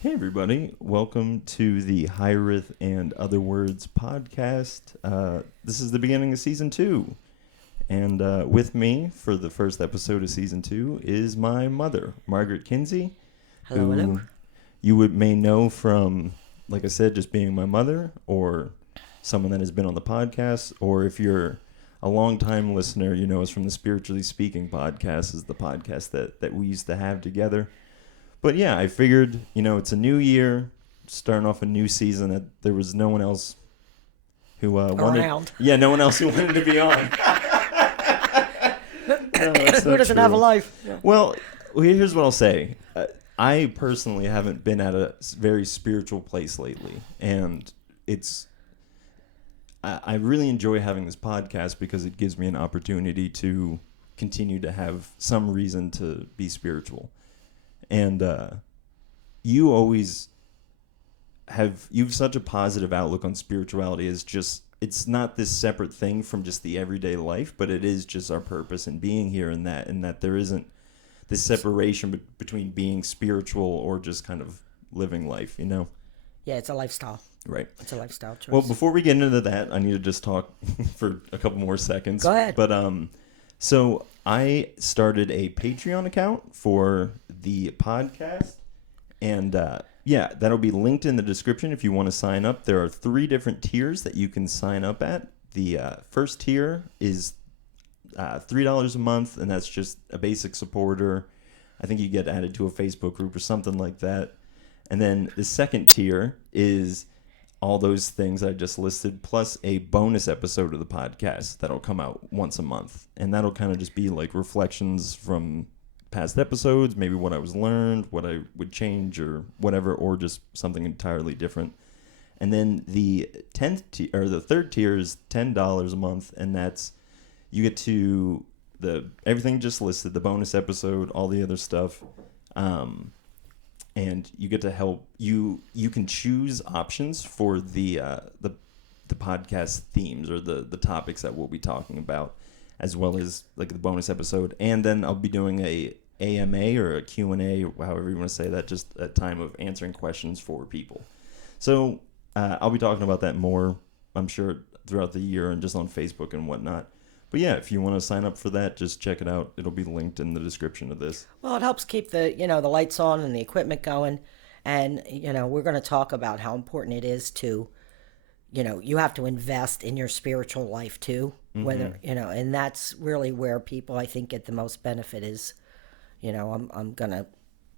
Hey everybody, welcome to the Hiraeth and Other Words podcast. This is the beginning of season 2, and with me for the first episode of season 2 is my mother, Margaret Kinsey, Hello, hello. you may know from, like I said, just being my mother, or someone that has been on the podcast, or if you're a long-time listener, you know us from the Spiritually Speaking podcast, is the podcast that we used to have together. But yeah, I figured, it's a new year, starting off a new season, that there was no one else who wanted... Around. Yeah, no one else who wanted to be on. Who doesn't have a life? Yeah. Well, here's what I'll say. I personally haven't been at a very spiritual place lately, and I really enjoy having this podcast because it gives me an opportunity to continue to have some reason to be spiritual. And you always you've such a positive outlook on spirituality as just, it's not this separate thing from just the everyday life, but it is just our purpose in being here, and that there isn't this separation between being spiritual or just kind of living life, Yeah, it's a lifestyle. Right. It's a lifestyle choice. Well, before we get into that, I need to just talk for a couple more seconds. Go ahead. But so I started a Patreon account for the podcast, and yeah, that'll be linked in the description if you want to sign up. There are 3 different tiers that you can sign up at. The first tier is $3 a month, and that's just a basic supporter. I think you get added to a Facebook group or something like that. And then the second tier is all those things I just listed, plus a bonus episode of the podcast that'll come out once a month. And that'll kind of just be like reflections from past episodes, maybe what I was learned, what I would change or whatever, or just something entirely different. And then the the third tier is $10 a month, and that's, you get to everything just listed, the bonus episode, all the other stuff. And you get to help. You can choose options for the podcast themes or the topics that we'll be talking about, as well as like the bonus episode. And then I'll be doing a AMA or a Q&A, however you want to say that, just a time of answering questions for people. So I'll be talking about that more, I'm sure, throughout the year and just on Facebook and whatnot. But yeah, if you want to sign up for that, just check it out. It'll be linked in the description of this. Well, it helps keep the lights on and the equipment going. And, we're going to talk about how important it is to, you have to invest in your spiritual life too. Whether, and that's really where people, I think, get the most benefit is, I'm going to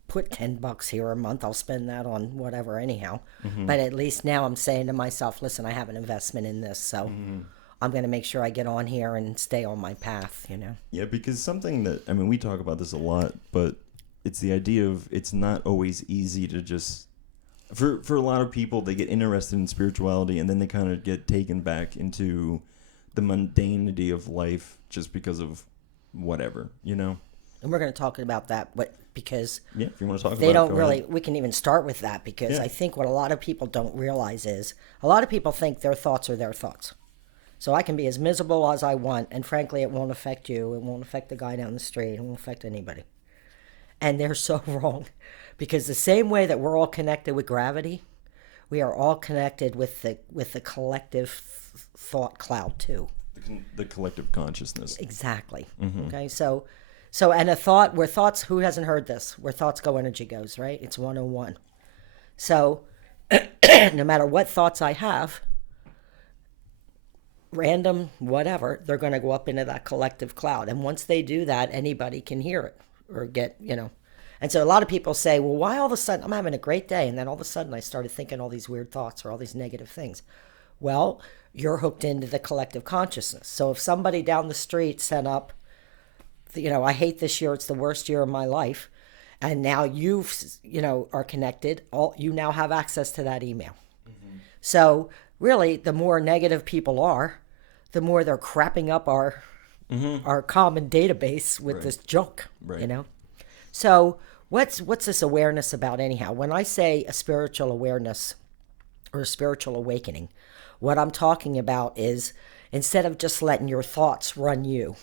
put $10 here a month. I'll spend that on whatever anyhow. But at least now I'm saying to myself, listen, I have an investment in this. So I'm going to make sure I get on here and stay on my path, Yeah, because something that, we talk about this a lot, but it's the idea of, it's not always easy to just, for a lot of people, they get interested in spirituality and then they kind of get taken back into the mundanity of life just because of whatever, And we're going to talk about that, because yeah, if you want to talk they about don't it, really, we can even start with that, because Yeah. I think what a lot of people don't realize is, a lot of people think their thoughts are their thoughts. So I can be as miserable as I want, and frankly, it won't affect you. It won't affect the guy down the street. It won't affect anybody. And they're so wrong, because the same way that we're all connected with gravity, we are all connected with the collective thought cloud too. the collective consciousness. Exactly. Okay. So and where thoughts, who hasn't heard this? Where thoughts go, energy goes. Right. It's 101. So no matter what thoughts I have, random, whatever, they're going to go up into that collective cloud. And once they do that, anybody can hear it or get, And so a lot of people say, well, why all of a sudden I'm having a great day, and then all of a sudden I started thinking all these weird thoughts or all these negative things? Well, you're hooked into the collective consciousness. So if somebody down the street sent up, I hate this year, it's the worst year of my life, and now you are connected, you now have access to that email. So really, the more negative people are, the more they're crapping up our common database with this junk, Right. So what's this awareness about anyhow? When I say a spiritual awareness or a spiritual awakening, what I'm talking about is, instead of just letting your thoughts run you,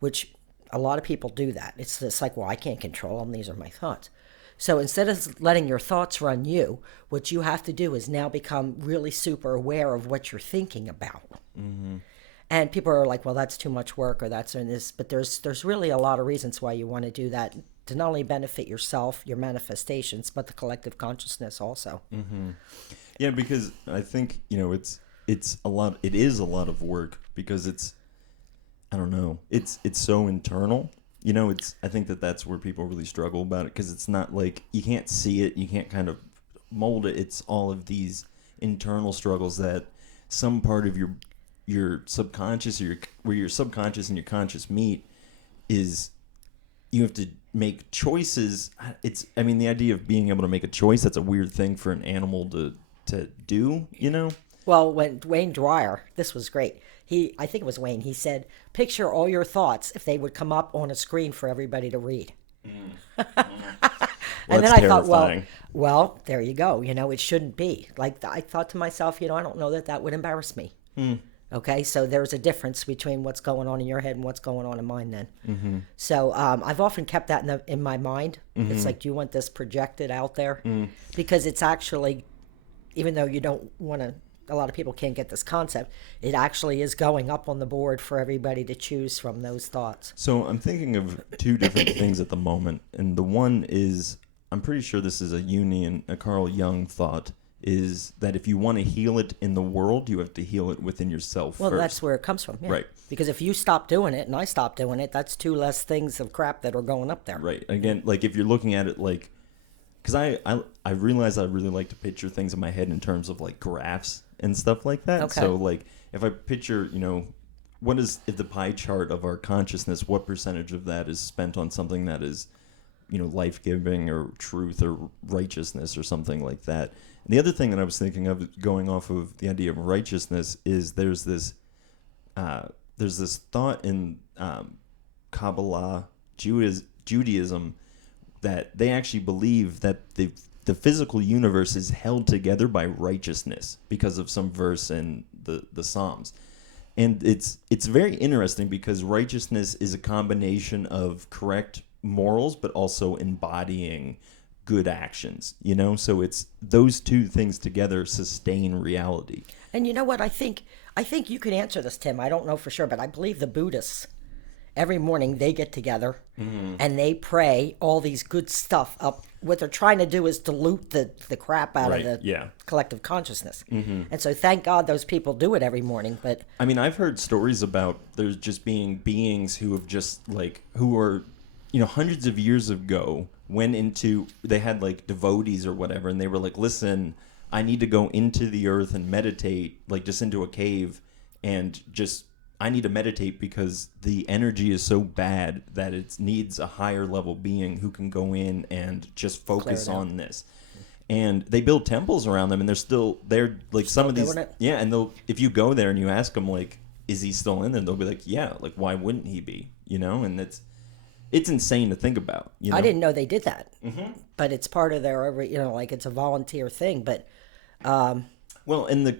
which a lot of people do that. It's like, well, I can't control them. These are my thoughts. So instead of letting your thoughts run you, what you have to do is now become really super aware of what you're thinking about. And people are like, well, that's too much work, or that's in this. But there's really a lot of reasons why you want to do that, to not only benefit yourself, your manifestations, but the collective consciousness also. Yeah, because I think, it's a lot. It is a lot of work because I don't know. It's so internal. I think that's where people really struggle about it, because it's not like you can't see it, you can't kind of mold it. It's all of these internal struggles that some part of your subconscious, or where your subconscious and your conscious meet, is you have to make choices. The idea of being able to make a choice, that's a weird thing for an animal to do, Well, when Wayne Dwyer, this was great. I think it was Wayne, he said, picture all your thoughts if they would come up on a screen for everybody to read. And then I thought, well, there you go. It shouldn't be. Like, I thought to myself, I don't know that would embarrass me. Okay, so there's a difference between what's going on in your head and what's going on in mine then. So I've often kept that in my mind. It's like, do you want this projected out there? Because it's actually, even though you don't want to, a lot of people can't get this concept, it actually is going up on the board for everybody to choose from those thoughts. So I'm thinking of two different things at the moment. And the one is, I'm pretty sure this is a Carl Jung thought, is that if you want to heal it in the world, you have to heal it within yourself first. That's where it comes from. Yeah. Right. Because if you stop doing it and I stop doing it, that's two less things of crap that are going up there. Right. Again, like if you're looking at it like, because I realize I really like to picture things in my head in terms of like graphs and stuff like that. Okay. So like if I picture, what is if the pie chart of our consciousness, what percentage of that is spent on something that is, life-giving or truth or righteousness or something like that. And the other thing that I was thinking of, going off of the idea of righteousness, is there's this thought in Kabbalah, Judaism, that they actually believe that the physical universe is held together by righteousness because of some verse in the Psalms. And it's very interesting because righteousness is a combination of correct morals but also embodying good actions, so it's those two things together sustain reality. And you know what, I think you can answer this, Tim. I don't know for sure, but I believe the Buddhists, every morning they get together and they pray all these good stuff up. What they're trying to do is dilute the crap out of the collective consciousness. And so thank God those people do it every morning. But I've heard stories about there's just being beings who have just who are hundreds of years ago they had like devotees or whatever, and they were like, listen, I need to go into the earth and meditate, like just into a cave, and just I need to meditate because the energy is so bad that it needs a higher level being who can go in and just focus on this. And they build temples around them, and they're like some of these, and if you go there and you ask them like, is he still in there? They'll be like, yeah, like why wouldn't he be? And it's insane to think about. I didn't know they did that, but it's part of their like it's a volunteer thing. But well, and the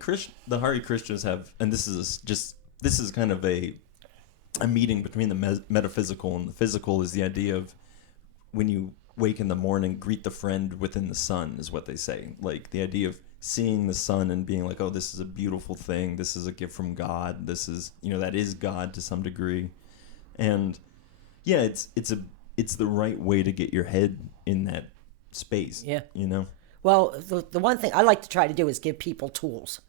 Hare Krishnas have, and this is kind of a meeting between the metaphysical and the physical, is the idea of when you wake in the morning, greet the friend within the sun, is what they say. Like the idea of seeing the sun and being like, oh, this is a beautiful thing. This is a gift from God. This is, that is God to some degree. And yeah, it's the right way to get your head in that space. Yeah. Well, the one thing I like to try to do is give people tools.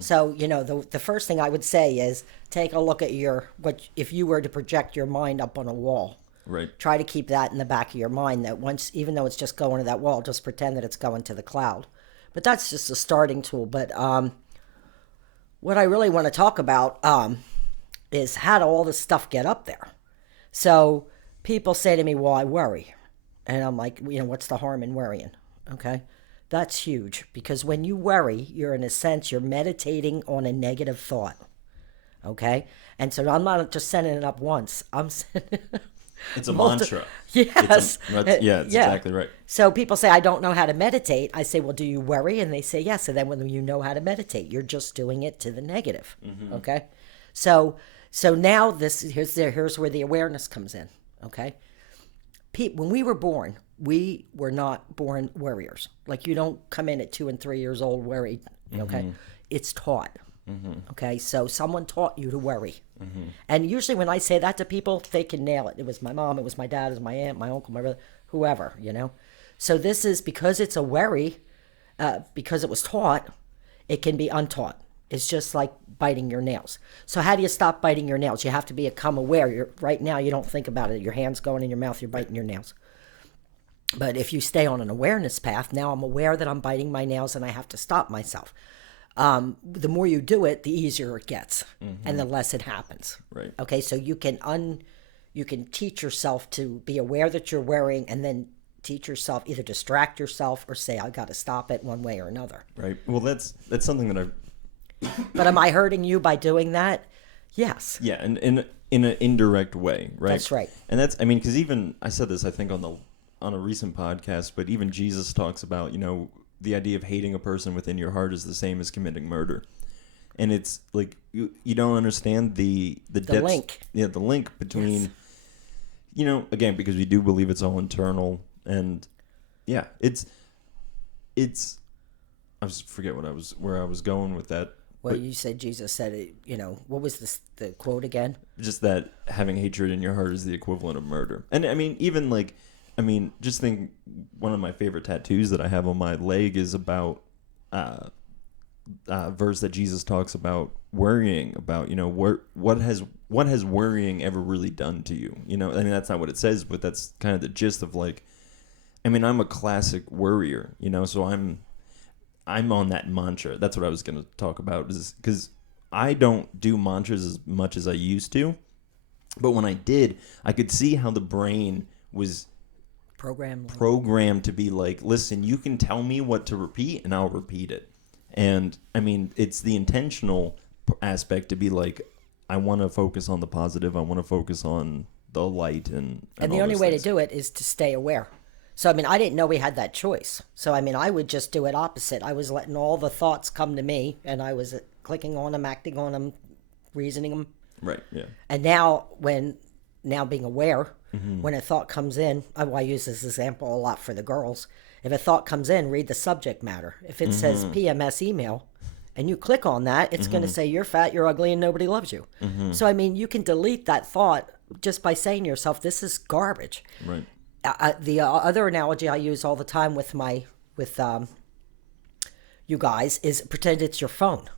So, the first thing I would say is take a look at if you were to project your mind up on a wall. Right. Try to keep that in the back of your mind, that even though it's just going to that wall, just pretend that it's going to the cloud. But that's just a starting tool. But what I really want to talk about is how do all this stuff get up there? So people say to me, well, I worry. And I'm like, what's the harm in worrying? Okay. That's huge, because when you worry, you're in a sense, you're meditating on a negative thought. Okay. And so I'm not just sending it up once. I'm sending it's a mantra. Yes. That's exactly right. So people say, I don't know how to meditate. I say, well, do you worry? And they say, yes. And then when you know how to meditate, you're just doing it to the negative. Okay. So now here's where the awareness comes in. Okay. When we were born, we were not born worriers. Like, you don't come in at 2 and 3 years old worried, okay? It's taught. Okay, so someone taught you to worry. And usually when I say that to people, they can nail it. It was my mom, it was my dad, it was my aunt, my uncle, my brother, whoever, So this is, because it's a worry, because it was taught, it can be untaught. It's just like biting your nails. So how do you stop biting your nails? You have to become aware. Right now, you don't think about it. Your hand's going in your mouth, you're biting your nails. But if you stay on an awareness path, now I'm aware that I'm biting my nails and I have to stop myself. The more you do it, the easier it gets, and the less it happens. Right. Okay, so you can teach yourself to be aware that you're worrying, and then teach yourself, either distract yourself or say, I got to stop it one way or another. Right. Well, that's something that I've... But am I hurting you by doing that? Yes. Yeah, and in an indirect way, right? That's right. And that's, I mean, because even, I said this, I think, on a recent podcast, but even Jesus talks about, the idea of hating a person within your heart is the same as committing murder. And it's like, you don't understand the depths, link. Yeah, the link between, again, because we do believe it's all internal. And yeah, it's I forget where I was going with that. Well, you said Jesus said it, what was the quote again? Just that having hatred in your heart is the equivalent of murder. And I mean, even just think, one of my favorite tattoos that I have on my leg is about verse that Jesus talks about worrying, about, what has worrying ever really done to you? I mean, that's not what it says, but that's kind of the gist of, like, I mean, I'm a classic worrier, so I'm on that mantra. That's what I was going to talk about, is because I don't do mantras as much as I used to. But when I did, I could see how the brain was programmed to be like, listen, you can tell me what to repeat and I'll repeat it. And I mean, it's the intentional aspect to be like, I want to focus on the positive. I want to focus on the light. And the only way to do it is to stay aware. So, I mean, I didn't know we had that choice. So, I mean, I would just do it opposite. I was letting all the thoughts come to me, and I was clicking on them, acting on them, reasoning them. Right, yeah. And now being aware, when a thought comes in, I use this example a lot for the girls. If a thought comes in, read the subject matter. If it says PMS email, and you click on that, it's going to say, you're fat, you're ugly, and nobody loves you. So, I mean, you can delete that thought just by saying to yourself, this is garbage. Right. The other analogy I use all the time with you guys is pretend it's your phone.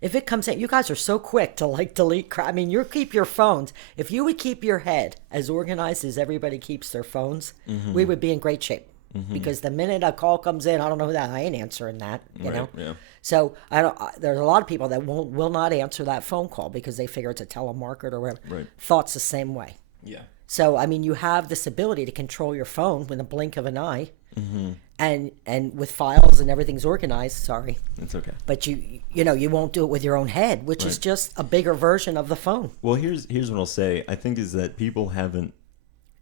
If it comes in, you guys are so quick to delete crap. I mean, you keep your phones. If you would keep your head as organized as everybody keeps their phones, we would be in great shape. Because the minute a call comes in, I don't know who that. I ain't answering that. You know. Yeah. So there's a lot of people that will not answer that phone call because they figure it's a telemarketer or whatever. Right. Thoughts the same way. Yeah. So, I mean, you have this ability to control your phone with a blink of an eye, and with files and everything's organized. Sorry, it's okay. But you won't do it with your own head, which is just a bigger version of the phone. Well, here's what I'll say. I think is that people haven't.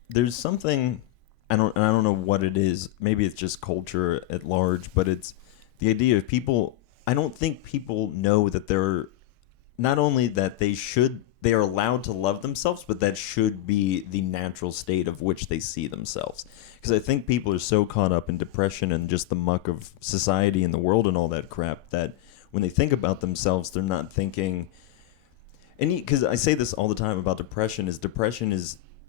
There's something I don't know what it is. Maybe it's just culture at large, but it's the idea of people. I don't think people know that they're not only that they are allowed to love themselves, but that should be the natural state of which they see themselves. Because I think people are so caught up in depression and just the muck of society and the world and all that crap that when they think about themselves, they're not thinking... And because I say this all the time about depression is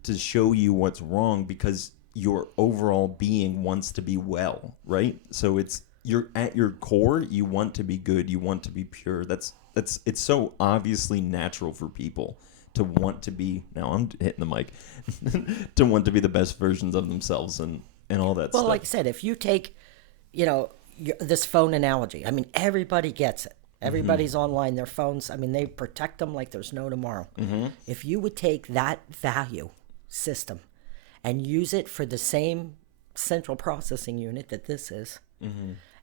to show you what's wrong because your overall being wants to be well, right? So you're at your core, you want to be good, you want to be pure. It's so obviously natural for people to want to be, now I'm hitting the mic, to want to be the best versions of themselves and all that stuff. Well, like I said, if you take, this phone analogy, I mean, everybody gets it. Everybody's online, their phones, I mean, they protect them like there's no tomorrow. If you would take that value system and use it for the same central processing unit that this is,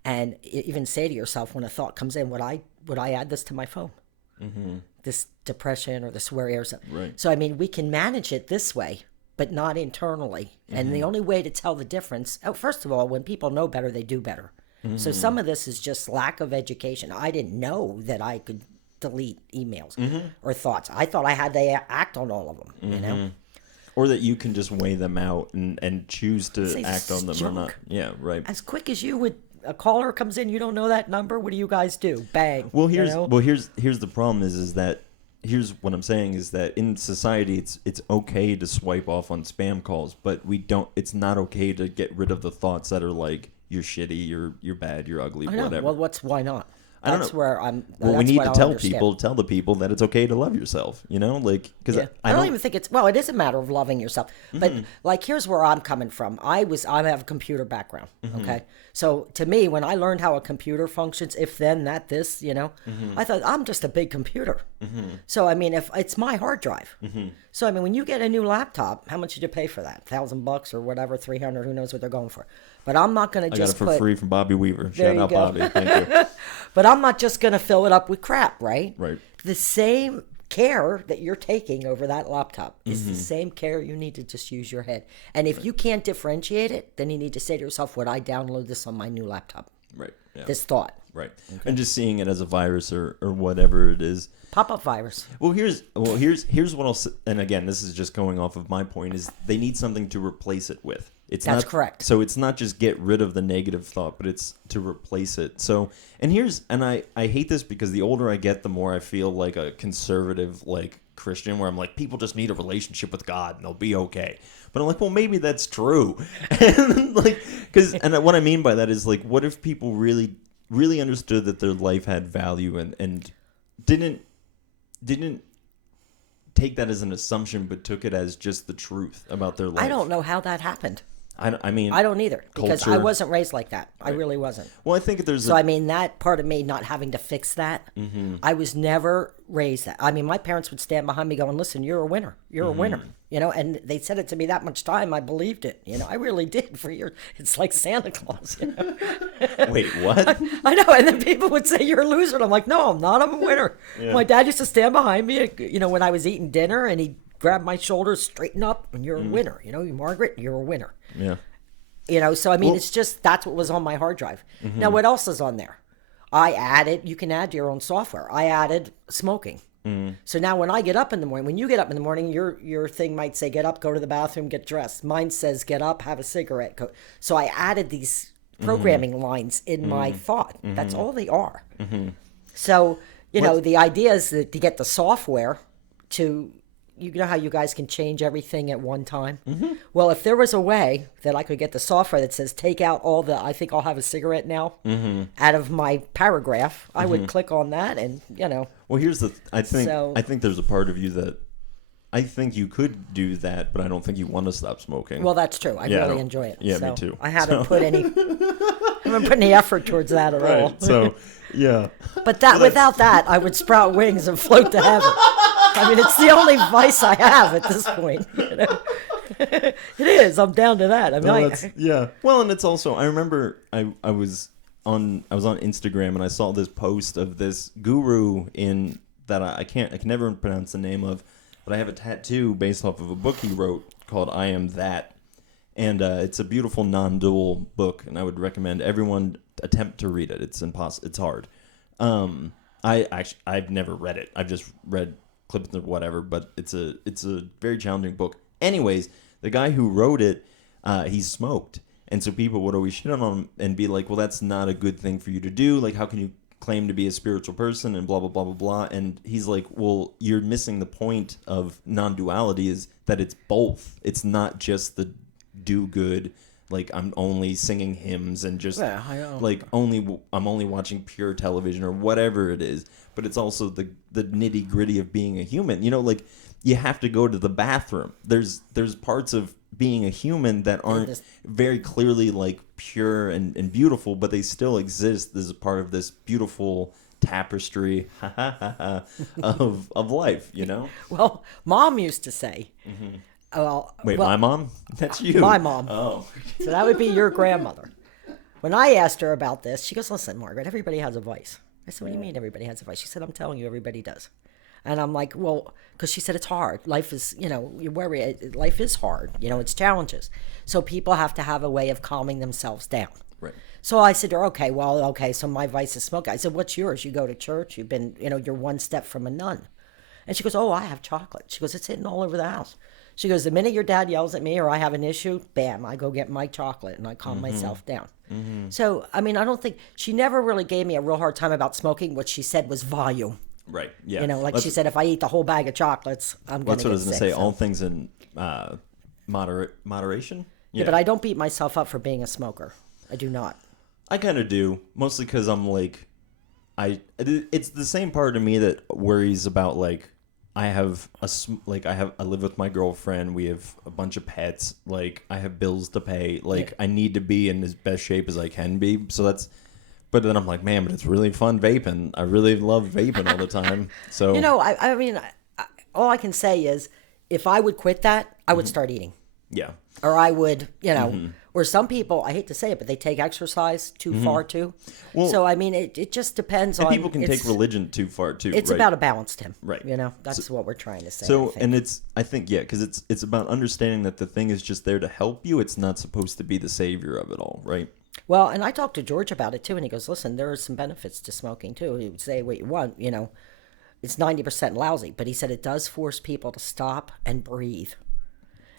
and even say to yourself when a thought comes in, would I add this to my phone? This depression or this worry or something. Right. So, I mean, we can manage it this way, but not internally. And the only way to tell the difference, first of all, when people know better, they do better. So some of this is just lack of education. I didn't know that I could delete emails or thoughts. I thought I had to act on all of them, Or that you can just weigh them out and choose to Say, act on them or not. junk. Yeah, right. As quick as you would, a caller comes in, you don't know that number. What do you guys do? Bang. Well, you here's know? here's the problem is that here's what I'm saying is that in society it's okay to swipe off on spam calls, but it's not okay to get rid of the thoughts that are like you're shitty, you're bad, you're ugly, I know. whatever. Well, why not? I don't That's know. where I'm. Well, we that's need what to I tell understand. tell the people that it's okay to love yourself, like because Yeah. I don't even think it's it is a matter of loving yourself. But like here's where I'm coming from. I have a computer background. Okay. So to me, when I learned how a computer functions, if then that this, I thought I'm just a big computer. So I mean, if it's my hard drive. So I mean, when you get a new laptop, how much did you pay for that? $1,000 or whatever, 300, who knows what they're going for. But I'm not going to I got just it for free from Bobby Weaver. Shout you out go. Bobby. Thank you. But I'm not just going to fill it up with crap, right? Right. The same care that you're taking over that laptop is the same care you need to just use your head. And if you can't differentiate it, then you need to say to yourself, would I download this on my new laptop? Right. Yeah. This thought. Right. And just seeing it as a virus or whatever it is. Pop-up virus. Well, here's what I'll say, and again, this is just going off of my point, is they need something to replace it with. That's correct. So it's not just get rid of the negative thought, but it's to replace it. So, and I hate this because the older I get, the more I feel like a conservative, like Christian, where I'm like, people just need a relationship with God and they'll be okay. But I'm like, well, maybe that's true. And and what I mean by that is like, what if people really, really understood that their life had value and didn't take that as an assumption, but took it as just the truth about their life? I don't know how that happened. I mean, I don't either because culture. I wasn't raised like that. I really wasn't. Well, I think there's So I mean, that part of me not having to fix that, I was never raised that. I mean, my parents would stand behind me going, listen, you're a winner. You're a winner. And they said it to me that much time. I believed it. I really did for years. It's like Santa Claus. Wait, what? I know. And then people would say, you're a loser. And I'm like, no, I'm not. I'm a winner. Yeah. My dad used to stand behind me, when I was eating dinner, and he'd grab my shoulders, straighten up, and you're a winner. Margaret, you're a winner. Yeah. So I mean, it's just that's what was on my hard drive. Now, what else is on there? I added. You can add your own software. I added smoking. So now, when I get up in the morning, when you get up in the morning, your thing might say, "Get up, go to the bathroom, get dressed." Mine says, "Get up, have a cigarette." Go. So I added these programming lines in my thought. That's all they are. So the idea is that to get the software to. You know how you guys can change everything at one time? Well, if there was a way that I could get the software that says take out all the I think I'll have a cigarette now out of my paragraph, I would click on that and, Well, here's I think there's a part of you that I think you could do that, but I don't think you want to stop smoking. Well, that's true. I really enjoy it. Yeah, me too. I haven't put any effort towards that at all. So, yeah. But without that, I would sprout wings and float to heaven. I mean, it's the only vice I have at this point. It is. I'm down to that. I mean, yeah. Well, and it's also. I remember I was on Instagram and I saw this post of this guru that I can never pronounce the name of, but I have a tattoo based off of a book he wrote called "I Am That," and it's a beautiful non-dual book, and I would recommend everyone attempt to read it. It's impossible. It's hard. I've never read it. I've just read clips or whatever, but it's a very challenging book. Anyways, the guy who wrote it, he smoked, and so people would always shit on him and be like, "Well, that's not a good thing for you to do. Like, how can you claim to be a spiritual person?" And blah blah blah blah blah. And he's like, "Well, you're missing the point of non-duality is that it's both. It's not just the do good." Like I'm only singing hymns and just I'm only watching pure television or whatever it is. But it's also the nitty gritty of being a human. Like you have to go to the bathroom. There's parts of being a human that aren't very clearly like pure and beautiful, but they still exist as a part of this beautiful tapestry of life. Well, Mom used to say. My mom? That's you. My mom. Oh. So that would be your grandmother. When I asked her about this, she goes, listen, Margaret, everybody has a vice. I said, what do you mean everybody has a vice? She said, I'm telling you, everybody does. And I'm like, well, because she said it's hard. Life is, you worry. Life is hard. It's challenges. So people have to have a way of calming themselves down. Right. So I said to her, okay, so my vice is smoking. I said, what's yours? You go to church. You've been, you're one step from a nun. And she goes, oh, I have chocolate. She goes, it's hidden all over the house. She goes, the minute your dad yells at me or I have an issue, bam, I go get my chocolate and I calm myself down. So, I mean, I don't think, she never really gave me a real hard time about smoking. What she said was volume. Right. Yeah. You know, like she said, if I eat the whole bag of chocolates, I'm going to get sick. That's what I was going to say. So. All things in moderation. Yeah, but I don't beat myself up for being a smoker. I do not. I kind of do, mostly because I'm like, it's the same part of me that worries about like, I live with my girlfriend. We have a bunch of pets. Like I have bills to pay. Like I need to be in as best shape as I can be. So that's. But then I'm like, man, but it's really fun vaping. I really love vaping all the time. So you know, I mean, all I can say is, if I would quit that, I would start eating. Yeah. Or I would, you know, or some people, I hate to say it, but they take exercise too far too. Well, so I mean, it just depends on. People can take religion too far too. It's about a balance, Tim. Right. You know, that's what we're trying to say. So, and I think, because it's about understanding that the thing is just there to help you. It's not supposed to be the savior of it all, right? Well, and I talked to George about it too, and he goes, listen, there are some benefits to smoking too. He would say what you want, you know, it's 90% lousy, but he said it does force people to stop and breathe.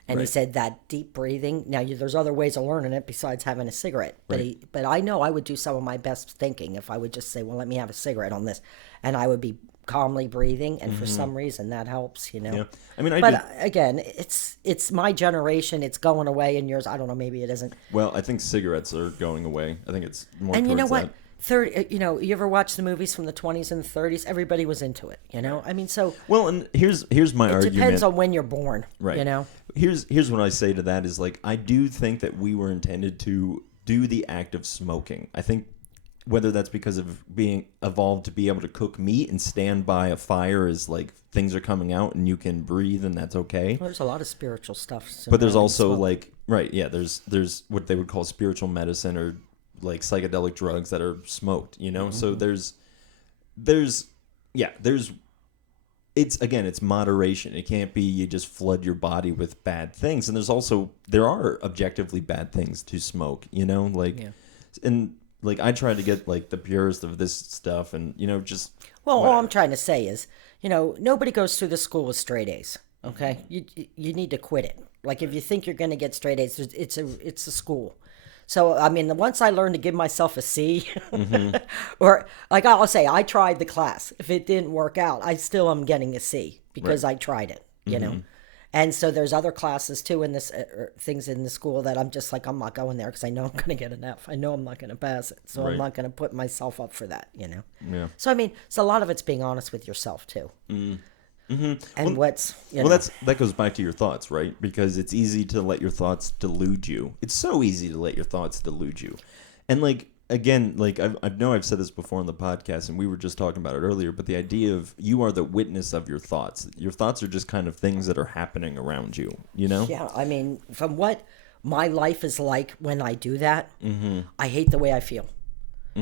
And he said that deep breathing, now there's other ways of learning it besides having a cigarette. But I know I would do some of my best thinking if I would just say, well, let me have a cigarette on this. And I would be calmly breathing, and for some reason that helps, you know. Yeah. I mean, again, it's my generation. It's going away, and yours, I don't know, maybe it isn't. Well, I think cigarettes are going away. I think it's more. And you know what? That. 30, you know, you ever watch the movies from the 20s and the 30s? Everybody was into it, you know. I mean, so. Well, and here's my argument. It depends on when you're born, right? You know. Here's what I say to that is like I do think that we were intended to do the act of smoking. I think whether that's because of being evolved to be able to cook meat and stand by a fire as like things are coming out and you can breathe and that's okay. Well, there's a lot of spiritual stuff. But there's also like there's what they would call spiritual medicine or like psychedelic drugs that are smoked, you know? So there's it's moderation. It can't be you just flood your body with bad things. And there are objectively bad things to smoke, you know? Like and like I try to get like the purest of this stuff and, you know, just all I'm trying to say is, you know, nobody goes through the school with straight A's, okay? You need to quit it. Like if you think you're going to get straight A's, it's a school. So, I mean, once I learned to give myself a C, or like I'll say, I tried the class. If it didn't work out, I still am getting a C because I tried it, you know? And so there's other classes too in this, things in the school that I'm just like, I'm not going there because I know I'm going to get an F. I know I'm not going to pass it. So I'm not going to put myself up for that, you know? Yeah. So, I mean, a lot of it's being honest with yourself too. And that goes back to your thoughts, right? Because it's easy to let your thoughts delude you. It's so easy to let your thoughts delude you. And like again, like I know I've said this before on the podcast, and we were just talking about it earlier. But the idea of you are the witness of your thoughts. Your thoughts are just kind of things that are happening around you. You know? Yeah. I mean, from what my life is like when I do that, I hate the way I feel.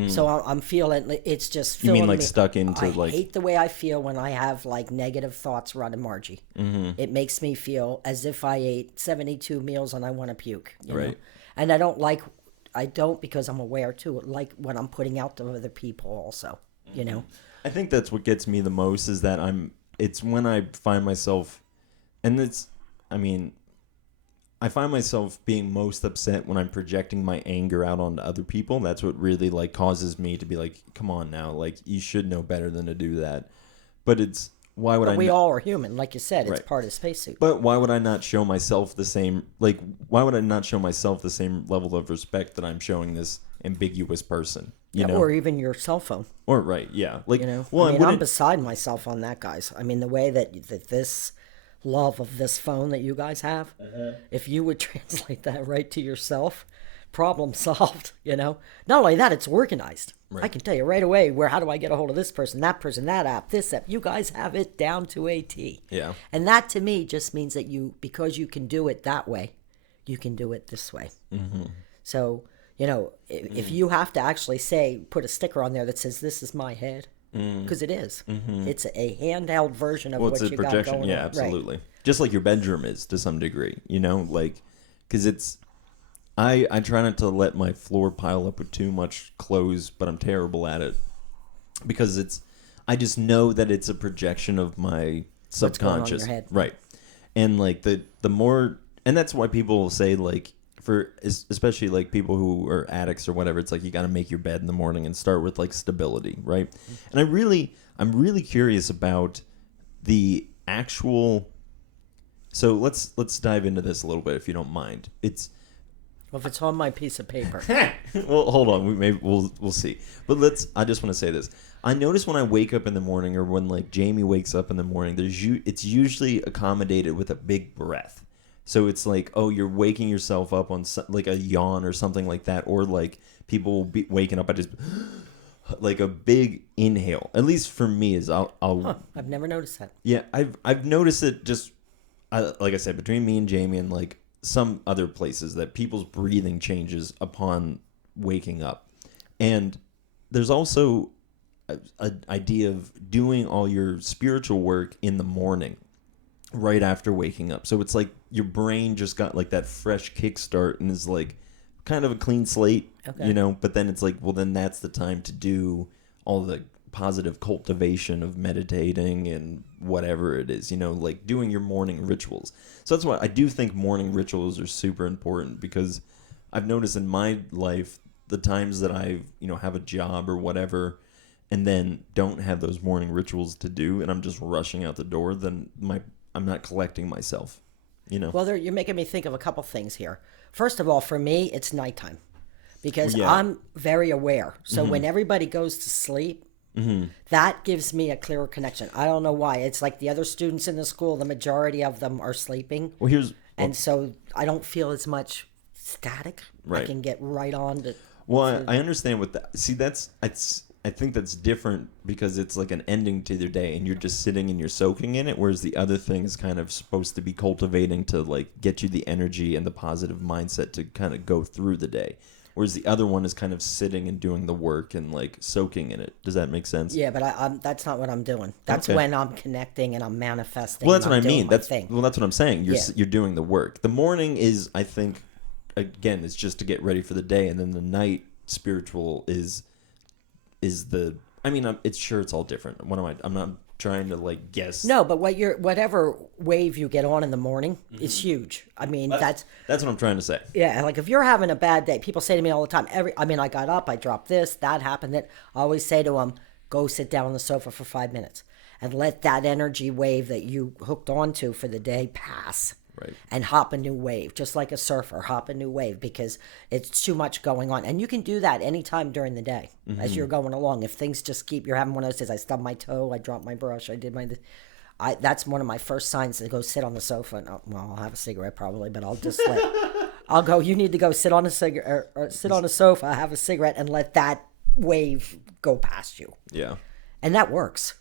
So I'm feeling it's just filling you mean like me. Stuck into I hate the way I feel when I have like negative thoughts running Margie. It makes me feel as if I ate 72 meals and I want to puke. You know? And I don't because I'm aware too, like what I'm putting out to other people also, you know. I think that's what gets me the most is that it's when I find myself, and I find myself being most upset when I'm projecting my anger out onto other people. That's what really like causes me to be like, come on now, like you should know better than to do that. But it's why would we all are human, like you said, it's part of spacesuit. But why would I not show myself the same level of respect that I'm showing this ambiguous person? You know? Or even your cell phone. Or like you know, well, I'm beside myself on that, guys. I mean, the way that this love of this phone that you guys have, if you would translate that right to yourself, problem solved, you know. Not only that, it's organized. I can tell you right away how do I get a hold of this person, that app, this app. You guys have it down to a T. Yeah. And that to me just means that because you can do it that way, you can do it this way. So, you know, if you have to actually put a sticker on there that says this is my head, because it is. It's a handheld version of what you got going on. Yeah, absolutely. Just like your bedroom is to some degree, you know, like because it's. I try not to let my floor pile up with too much clothes, but I'm terrible at it because I just know that it's a projection of my subconscious, what's going on in your head. Right? And like the more, and that's why people will say like, for especially like people who are addicts or whatever, it's like you got to make your bed in the morning and start with like stability, right? And I'm really curious about the actual. So let's dive into this a little bit if you don't mind. Well, if it's on my piece of paper. Well, hold on. We'll see. But I just want to say this. I notice when I wake up in the morning, or when like Jamie wakes up in the morning, it's usually accommodated with a big breath. So it's like, oh, you're waking yourself up on like a yawn or something like that, or like people will be waking up. I just like a big inhale. At least for me, is I'll. I've never noticed that. Yeah, I've noticed it just like I said, between me and Jamie and like some other places, that people's breathing changes upon waking up. And there's also an idea of doing all your spiritual work in the morning right after waking up. So it's like your brain just got like that fresh kickstart and is like kind of a clean slate, okay. You know, but then it's like, well, then that's the time to do all the positive cultivation of meditating and whatever it is, you know, like doing your morning rituals. So that's why I do think morning rituals are super important, because I've noticed in my life the times that I, you know, have a job or whatever and then don't have those morning rituals to do and I'm just rushing out the door, then I'm not collecting myself, you know. Well, you're making me think of a couple things here. First of all, for me, it's nighttime, because yeah. I'm very aware. So when everybody goes to sleep, that gives me a clearer connection. I don't know why. It's like the other students in the school, the majority of them are sleeping. Well, so I don't feel as much static. Right. I can get right on to. Well, I understand what that. See, I think that's different, because it's like an ending to their day and you're just sitting and you're soaking in it, whereas the other thing is kind of supposed to be cultivating to like get you the energy and the positive mindset to kind of go through the day. Whereas the other one is kind of sitting and doing the work and like soaking in it. Does that make sense? Yeah, but that's not what I'm doing. That's when I'm connecting and I'm manifesting. Well, that's what I mean. That's what I'm saying. You're doing the work. The morning is, I think, again, it's just to get ready for the day, and then the night spiritual is the. I mean, it's all different. I'm not trying to like guess. No, but whatever wave you get on in the morning is huge. I mean, that's what I'm trying to say. Yeah, like if you're having a bad day, people say to me all the time. I got up, I dropped this, that happened. That I always say to them, go sit down on the sofa for 5 minutes and let that energy wave that you hooked onto for the day pass. Right. And hop a new wave, just like a surfer, hop a new wave, because it's too much going on. And you can do that anytime during the day as you're going along. If things just you're having one of those days, I stubbed my toe, I dropped my brush, that's one of my first signs to go sit on the sofa. And I'll have a cigarette probably, but I'll go, you need to go sit on a cigarette, or sit on a sofa, have a cigarette, and let that wave go past you. Yeah. And that works.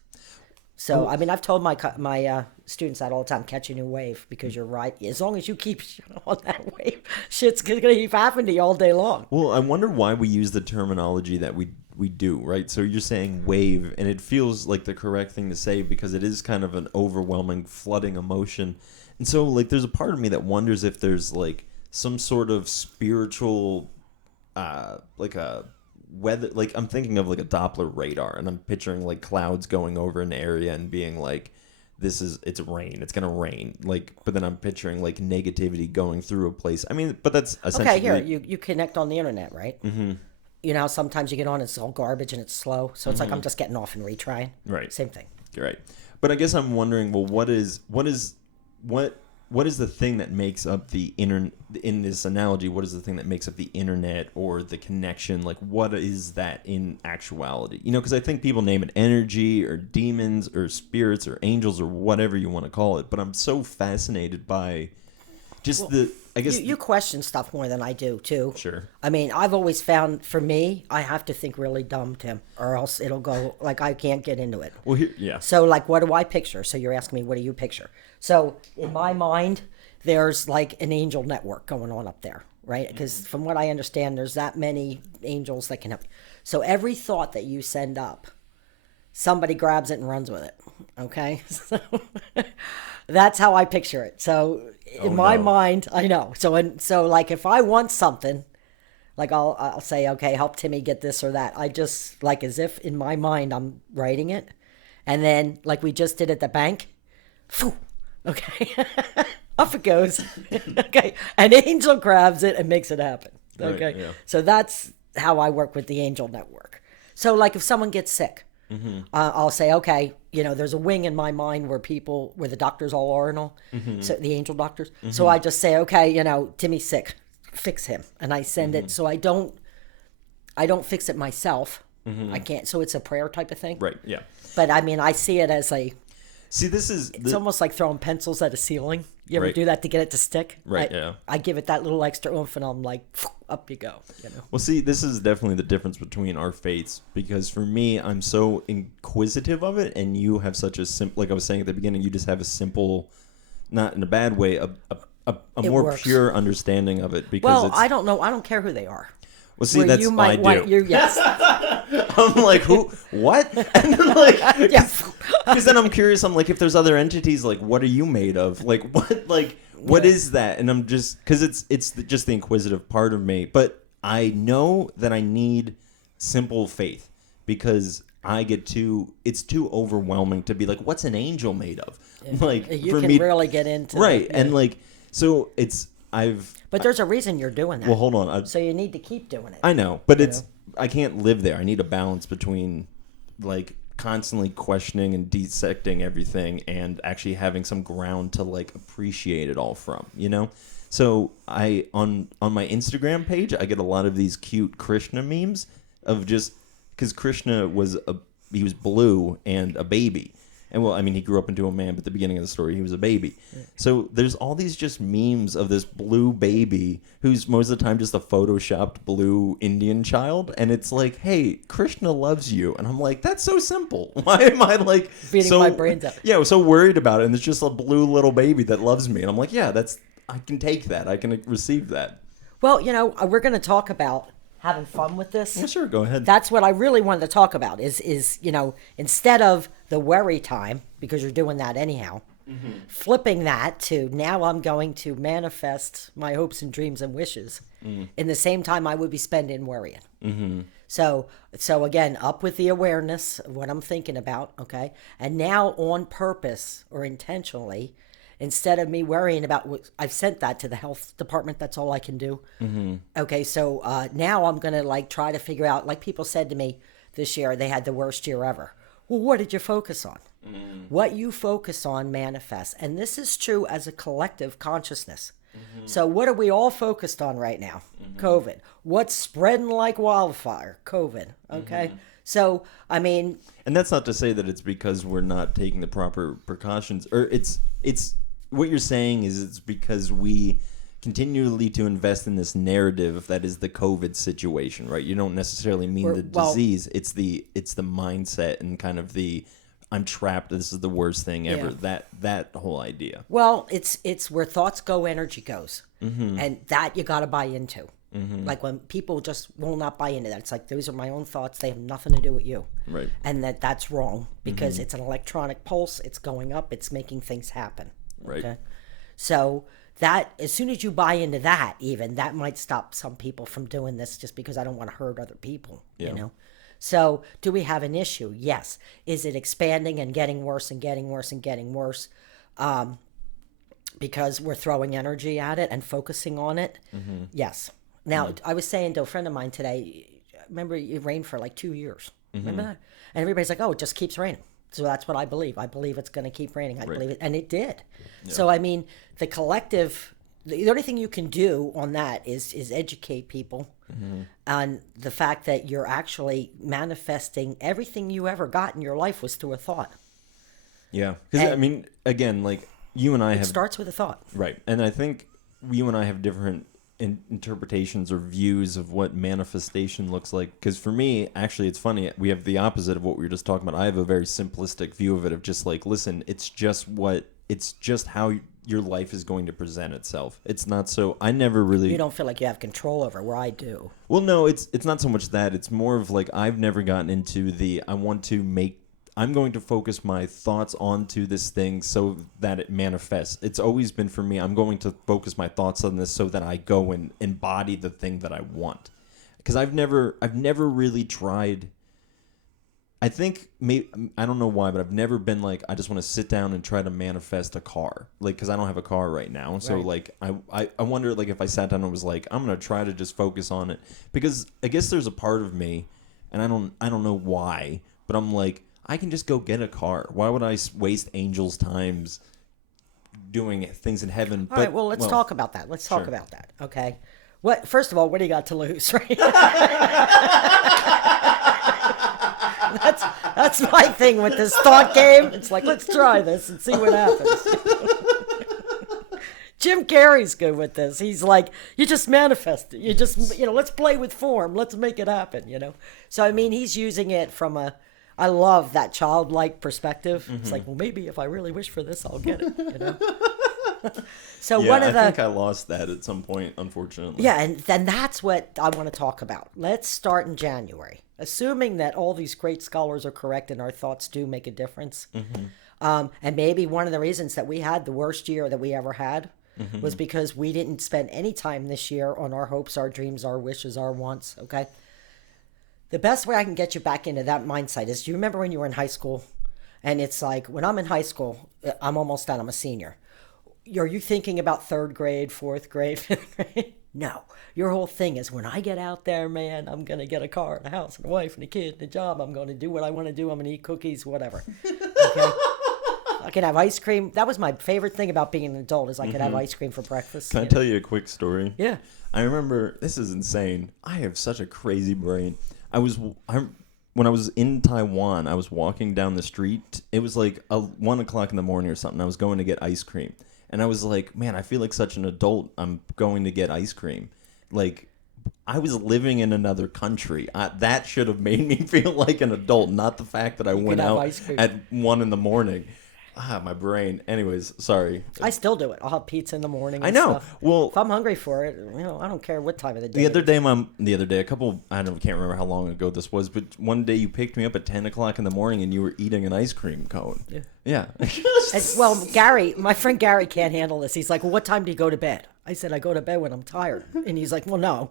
So, I mean, I've told my students that all the time, catch a new wave, because you're right. As long as you keep on that wave, shit's going to keep happening to you all day long. Well, I wonder why we use the terminology that we do, right? So you're saying wave, and it feels like the correct thing to say, because it is kind of an overwhelming, flooding emotion. And so, like, there's a part of me that wonders if there's, like, some sort of spiritual, like a weather, like I'm thinking of like a Doppler radar, and I'm picturing like clouds going over an area and being like, it's rain, it's gonna rain, like, but then I'm picturing like negativity going through a place. I mean, but that's essentially okay. Here, you connect on the internet, right? Mm-hmm. You know how sometimes you get on, it's all garbage and it's slow, so it's like I'm just getting off and retrying. Right. Same thing. You're right. But I guess I'm wondering, well, what is the thing that makes up the internet? In this analogy, what is the thing that makes up the internet or the connection? Like, what is that in actuality? You know, because I think people name it energy or demons or spirits or angels or whatever you want to call it. But I'm so fascinated by just I guess you question stuff more than I do too. Sure. I mean, I've always found, for me, I have to think really dumb, Tim, or else it'll go like I can't get into it. Well, yeah. So, like, what do I picture? So you're asking me, what do you picture? So in my mind, there's like an angel network going on up there, right? Because from what I understand, there's that many angels that can help you. So every thought that you send up, somebody grabs it and runs with it. Okay, so that's how I picture it. So in my mind, I know. So like if I want something, like I'll say, okay, help Timmy get this or that. I just like, as if in my mind I'm writing it, and then like we just did at the bank, phew, Okay. Off it goes. Okay. An angel grabs it and makes it happen. Okay. Right, yeah. So that's how I work with the angel network. So like if someone gets sick, I'll say, okay, there's a wing in my mind where the doctors all are and all, so the angel doctors. So I just say, okay, Timmy's sick, fix him, and I send it. So I don't fix it myself. I can't. So it's a prayer type of thing. Right. Yeah. But I mean, I see it as See, it's almost like throwing pencils at a ceiling. You ever Right. do that to get it to stick? Right, yeah. I give it that little extra oomph, and I'm like, up you go. Well, see, this is definitely the difference between our faiths, because for me, I'm so inquisitive of it, and you have such a simple, like I was saying at the beginning, you just have a simple, not in a bad way, a more works. pure understanding of it. Because Well, it's, I don't know. I don't care who they are. well, see, Where that's you might I do. want yes. I'm like, who? What? And then like, Yeah. because then I'm curious. I'm like, if there's other entities, like, what are you made of? Like, what? Like, what is that? And I'm just because it's just the inquisitive part of me. But I know that I need simple faith because it's too overwhelming to be like, what's an angel made of? Like, You for can me, really get into right? it, And like, so But there's a reason you're doing that. well, hold on. So you need to keep doing it. I know, but I can't live there. I need a balance between like constantly questioning and dissecting everything and actually having some ground to like appreciate it all from, So I on my Instagram page, I get a lot of these cute Krishna memes of just because Krishna he was blue and a baby. And well, I mean, he grew up into a man, but at the beginning of the story, he was a baby. So there's all these just memes of this blue baby who's most of the time just a photoshopped blue Indian child. And it's like, hey, Krishna loves you. And I'm like, that's so simple. Why am I like Beating my brains out. Yeah, I was so worried about it. And it's just a blue little baby that loves me. And I'm like, yeah, I can take that. I can receive that. Well, we're going to talk about having fun with this. Yeah, sure. Go ahead. That's what I really wanted to talk about is instead of the worry time, because you're doing that anyhow, flipping that to now I'm going to manifest my hopes and dreams and wishes in the same time I would be spending worrying. So again, up with the awareness of what I'm thinking about, okay? And now on purpose or intentionally, instead of me worrying about what I've sent that to the health department, that's all I can do. Okay, so now I'm going to like try to figure out, like people said to me this year, they had the worst year ever. Well, what did you focus on? What you focus on manifests. And this is true as a collective consciousness. So what are we all focused on right now? COVID. What's spreading like wildfire? COVID. Okay. So, I mean... And that's not to say that it's because we're not taking the proper precautions. Or it's what you're saying is it's because we continually to invest in this narrative that is the COVID situation, right? You don't necessarily mean the disease. It's the mindset and kind of the I'm trapped. This is the worst thing ever. Yeah. That whole idea. Well, it's where thoughts go, energy goes, and that you got to buy into. Like when people just will not buy into that, it's like those are my own thoughts. They have nothing to do with you, Right? and that's wrong because it's an electronic pulse. It's going up. It's making things happen. Right. Okay, so that as soon as you buy into that, even that might stop some people from doing this just because I don't want to hurt other people. Yeah. So do we have an issue? Yes. Is it expanding and getting worse and getting worse and getting worse? Because we're throwing energy at it and focusing on it? Yes. Now, I was saying to a friend of mine today, remember it rained for like 2 years. Remember that? And everybody's like, oh, it just keeps raining. So that's what I believe. I believe it's going to keep raining. I believe it. And it did. Yeah. So, I mean, the collective, the only thing you can do on that is educate people on the fact that you're actually manifesting everything you ever got in your life was through a thought. Yeah. Because, I mean, again, like you and I It starts with a thought. Right. And I think you and I have different interpretations or views of what manifestation looks like. Because for me, actually, it's funny. We have the opposite of what we were just talking about. I have a very simplistic view of it of just like, listen, it's just how your life is going to present itself. It's not so, I never really... You don't feel like you have control over where I do. Well, no, it's not so much that. It's more of like, I've never gotten into I'm going to focus my thoughts onto this thing so that it manifests. It's always been for me, I'm going to focus my thoughts on this so that I go and embody the thing that I want. Because I've never really tried I think maybe I don't know why, but I've never been like I just want to sit down and try to manifest a car, like because I don't have a car right now. So Right. like I wonder like if I sat down and was like I'm gonna try to just focus on it because I guess there's a part of me, and I don't know why, but I'm like I can just go get a car. Why would I waste angels' times doing things in heaven? All right, well, let's talk about that. Let's talk sure. about that, okay? First of all, what do you got to lose, right? That's my thing with this thought game. It's like, let's try this and see what happens. Jim Carrey's good with this. He's like, you just manifest it. You just, let's play with form. Let's make it happen, So, I mean, he's using it from I love that childlike perspective. It's like, well, maybe if I really wish for this, I'll get it, So Yeah, one of I think I lost that at some point, unfortunately. Yeah, and then that's what I want to talk about. Let's start in January. Assuming that all these great scholars are correct and our thoughts do make a difference. And maybe one of the reasons that we had the worst year that we ever had was because we didn't spend any time this year on our hopes, our dreams, our wishes, our wants, okay? The best way I can get you back into that mindset is, do you remember when you were in high school? And it's like, when I'm in high school, I'm almost done, I'm a senior. Are you thinking about third grade, fourth grade, fifth grade? No. Your whole thing is, when I get out there, man, I'm going to get a car and a house and a wife and a kid and a job. I'm going to do what I want to do. I'm going to eat cookies, whatever. Okay? I can have ice cream. That was my favorite thing about being an adult is I could have ice cream for breakfast. Can I tell you a quick story? Yeah. I remember, this is insane. I have such a crazy brain. When I was in Taiwan, I was walking down the street. It was like 1 o'clock in the morning or something. I was going to get ice cream. And I was like, man, I feel like such an adult. I'm going to get ice cream. Like, I was living in another country. That should have made me feel like an adult, not the fact that I went out at 1 in the morning. My brain. Anyways, sorry. I still do it. I'll have pizza in the morning. And I know. Stuff. Well, if I'm hungry for it, I don't care what time of the day. The other day, can't remember how long ago this was, but one day you picked me up at 10 o'clock in the morning and you were eating an ice cream cone. Yeah. Well, my friend Gary can't handle this. He's like, well, what time do you go to bed? I said, I go to bed when I'm tired. And he's like, well, no.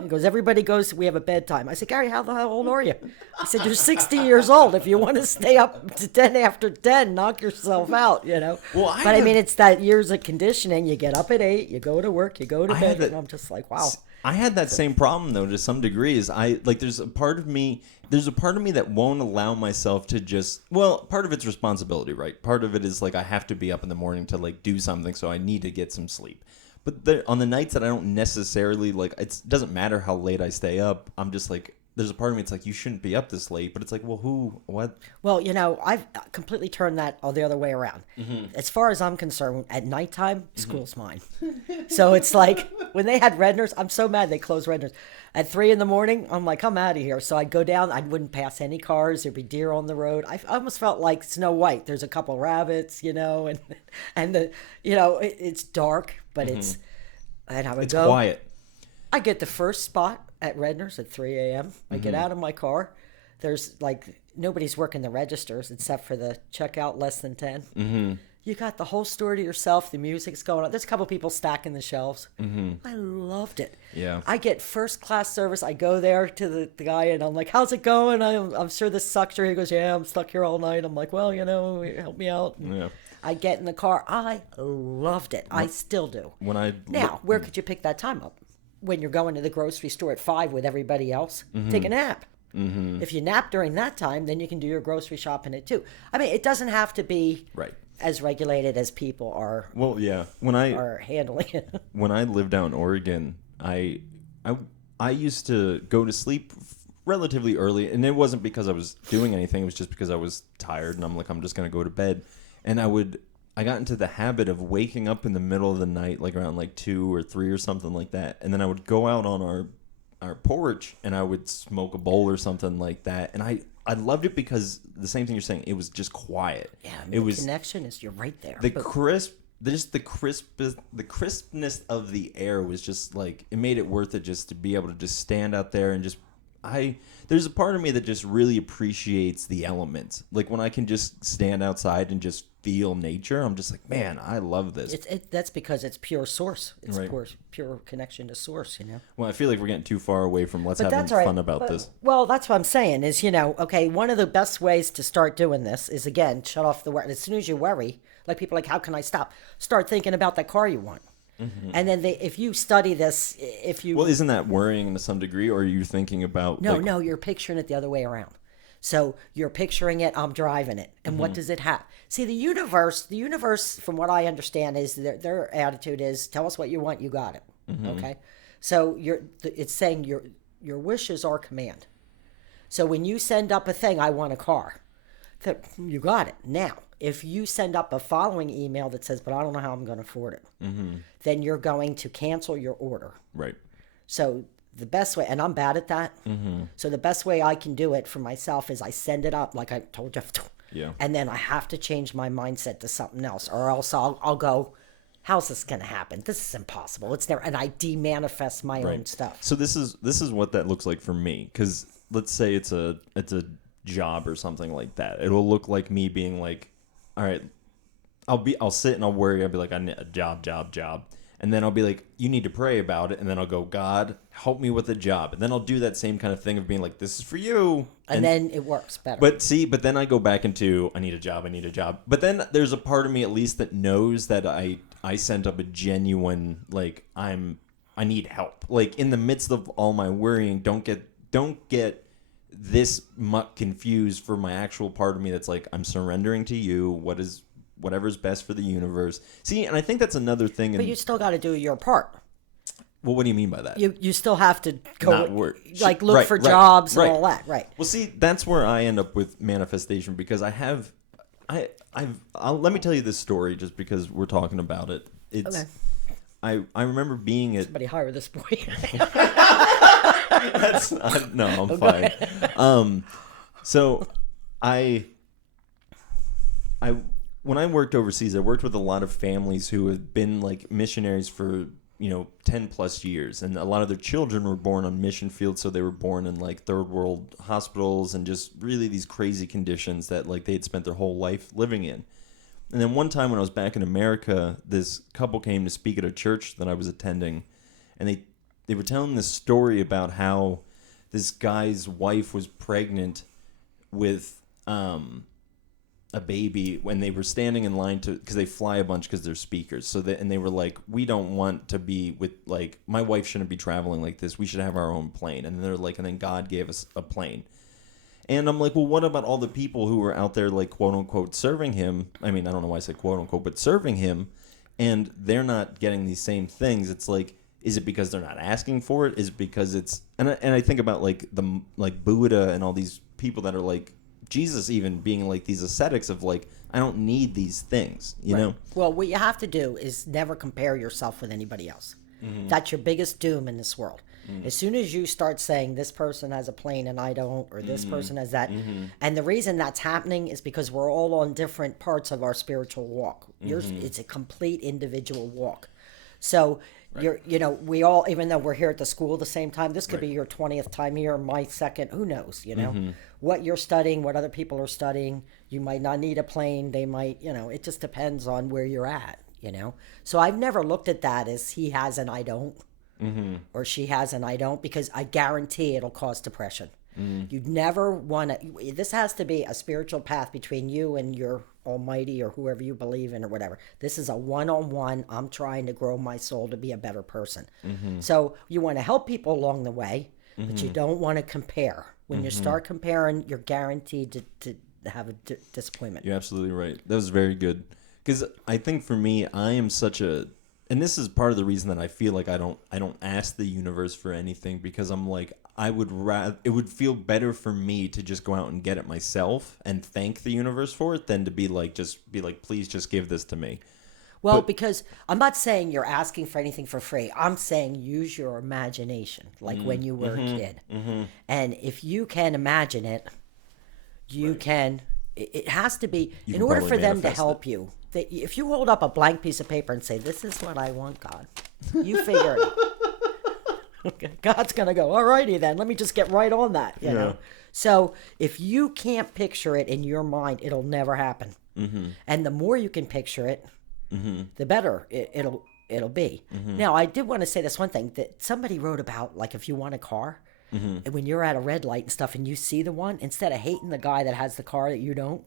He goes, everybody goes, we have a bedtime. I said, Gary, how old are you? I said, you're 60 years old. If you want to stay up to 10 after 10, knock yourself out, Well, I mean, it's that years of conditioning. You get up at 8, you go to work, you go to bed. And I'm just like, wow. I had that same problem, though, to some degree. There's a part of me that won't allow myself to just, part of it's responsibility, right? Part of it is like I have to be up in the morning to like do something, so I need to get some sleep. But on the nights that I don't necessarily like, it doesn't matter how late I stay up. I'm just like, there's a part of me, it's like, you shouldn't be up this late. But it's like, well, what? Well, I've completely turned that the other way around. As far as I'm concerned, at nighttime, school's mine. So it's like, when they had Redner's, I'm so mad they closed Redner's. At 3 in the morning, I'm like, I'm out of here. So I'd go down, I wouldn't pass any cars. There'd be deer on the road. I almost felt like Snow White. There's a couple rabbits, and it's dark, but and I would go. It's quiet. I get the first spot at Redner's at 3 a.m. I get out of my car. There's like, nobody's working the registers except for the checkout less than 10. You got the whole store to yourself. The music's going on. There's a couple people stacking the shelves. I loved it. Yeah. I get first class service. I go there to the guy and I'm like, how's it going? I'm sure this sucks. He goes, yeah, I'm stuck here all night. I'm like, well, help me out. Yeah. I get in the car. I loved it. I still do. Now, where could you pick that time up? When you're going to the grocery store at 5 with everybody else, take a nap. If you nap during that time, then you can do your grocery shopping at 2. I mean, it doesn't have to be as regulated as people are. Well, yeah. Are handling it. When I lived out in Oregon, I used to go to sleep relatively early, and it wasn't because I was doing anything. It was just because I was tired, and I'm like, I'm just gonna go to bed. And I got into the habit of waking up in the middle of the night, like around like 2 or 3 or something like that. And then I would go out on our porch and I would smoke a bowl or something like that. And I loved it because the same thing you're saying, it was just quiet. Yeah, I mean, the connection is, you're right there. The crispness of the air was just like, it made it worth it just to be able to just stand out there and just, there's a part of me that just really appreciates the elements. Like when I can just stand outside and just feel nature. I'm just like, man, I love this. That's because it's pure source. It's Right. pure connection to source, Well, I feel like we're getting too far away from let's But have that's all right. fun about this. Well, that's what I'm saying is, okay, one of the best ways to start doing this is, again, shut off the worry. As soon as you worry, like people are like, how can I stop? Start thinking about that car you want. And then if you study this, Well, isn't that worrying to some degree, or are you thinking about... No, you're picturing it the other way around. So you're picturing it, I'm driving it. And what does it have? See, the universe, from what I understand, is their attitude is, tell us what you want, you got it. Okay? So it's saying your wishes are command. So when you send up a thing, I want a car, you got it. Now, if you send up a following email that says, but I don't know how I'm going to afford it, then you're going to cancel your order. Right. So the best way, and I'm bad at that, so the best way I can do it for myself is I send it up, like I told you, Yeah. and then I have to change my mindset to something else, or else I'll go, how's this going to happen? This is impossible. It's never, and I demanifest my own stuff. So this is what that looks like for me, because let's say it's a job or something like that. It'll look like me being like, all right, I'll sit and I'll worry. I'll be like, I need a job. And then I'll be like, you need to pray about it. And then I'll go, God, help me with a job. And then I'll do that same kind of thing of being like, this is for you. And then it works better. But then I go back into, I need a job. But then there's a part of me at least that knows that I sent up a genuine, like, I need help. Like, in the midst of all my worrying, don't get this much confused for my actual part of me that's like, I'm surrendering to you. Whatever's best for the universe. See, and I think that's another thing. But you still got to do your part. Well, what do you mean by that? You still have to go, Not work. look for jobs and all that, right? Well, see, that's where I end up with manifestation, because let me tell you this story just because we're talking about it. It's, Okay. I remember being at... Somebody hire this boy. That's not, no, I'm fine. So when I worked overseas, I worked with a lot of families who had been like missionaries for 10 plus years, and a lot of their children were born on mission fields, so they were born in like third world hospitals and just really these crazy conditions that like they had spent their whole life living in. And then one time when I was back in America, this couple came to speak at a church that I was attending, and they were telling this story about how this guy's wife was pregnant with a baby when they were standing in line because they fly a bunch because they're speakers. And they were like, we don't want to be with, like, my wife shouldn't be traveling like this. We should have our own plane. And they're like, and then God gave us a plane. And I'm like, well, what about all the people who were out there, like, quote unquote, serving him? I mean, I don't know why I said quote unquote, but serving him, and they're not getting these same things. It's like, is it because they're not asking for it? Is it because it's, and I think about like Buddha and all these people that are like, Jesus even being like these ascetics of like, I don't need these things, you know? Well, what you have to do is never compare yourself with anybody else. Mm-hmm. That's your biggest doom in this world. Mm-hmm. As soon as you start saying this person has a plane and I don't, or this person has that, and the reason that's happening is because we're all on different parts of our spiritual walk. It's a complete individual walk. So we all, even though we're here at the school at the same time, this could be your 20th time here, my second, who knows, what you're studying, what other people are studying. You might not need a plane. They might, it just depends on where you're at, So I've never looked at that as he has and I don't, or she has and I don't, because I guarantee it'll cause depression. You'd never want to, this has to be a spiritual path between you and your almighty or whoever you believe in or whatever. This is a one-on-one. I'm trying to grow my soul to be a better person. So you want to help people along the way, but you don't want to compare. When you start comparing, you're guaranteed to have a disappointment. You're absolutely right. That was very good. Because I think for me, I am such a, and this is part of the reason that I feel like I don't ask the universe for anything, because I'm like, it would feel better for me to just go out and get it myself and thank the universe for it than to be like, please just give this to me. Well, because I'm not saying you're asking for anything for free. I'm saying use your imagination, like when you were a kid. And if you can imagine it, you can. It has to be, in order for them to help you. If you hold up a blank piece of paper and say, this is what I want, God, you figure it out. Okay. God's going to go, all righty then, let me just get right on that, you know. So if you can't picture it in your mind, it'll never happen. And the more you can picture it, the better it'll be. Now, I did want to say this one thing that somebody wrote about, like if you want a car, and when you're at a red light and stuff and you see the one, instead of hating the guy that has the car that you don't,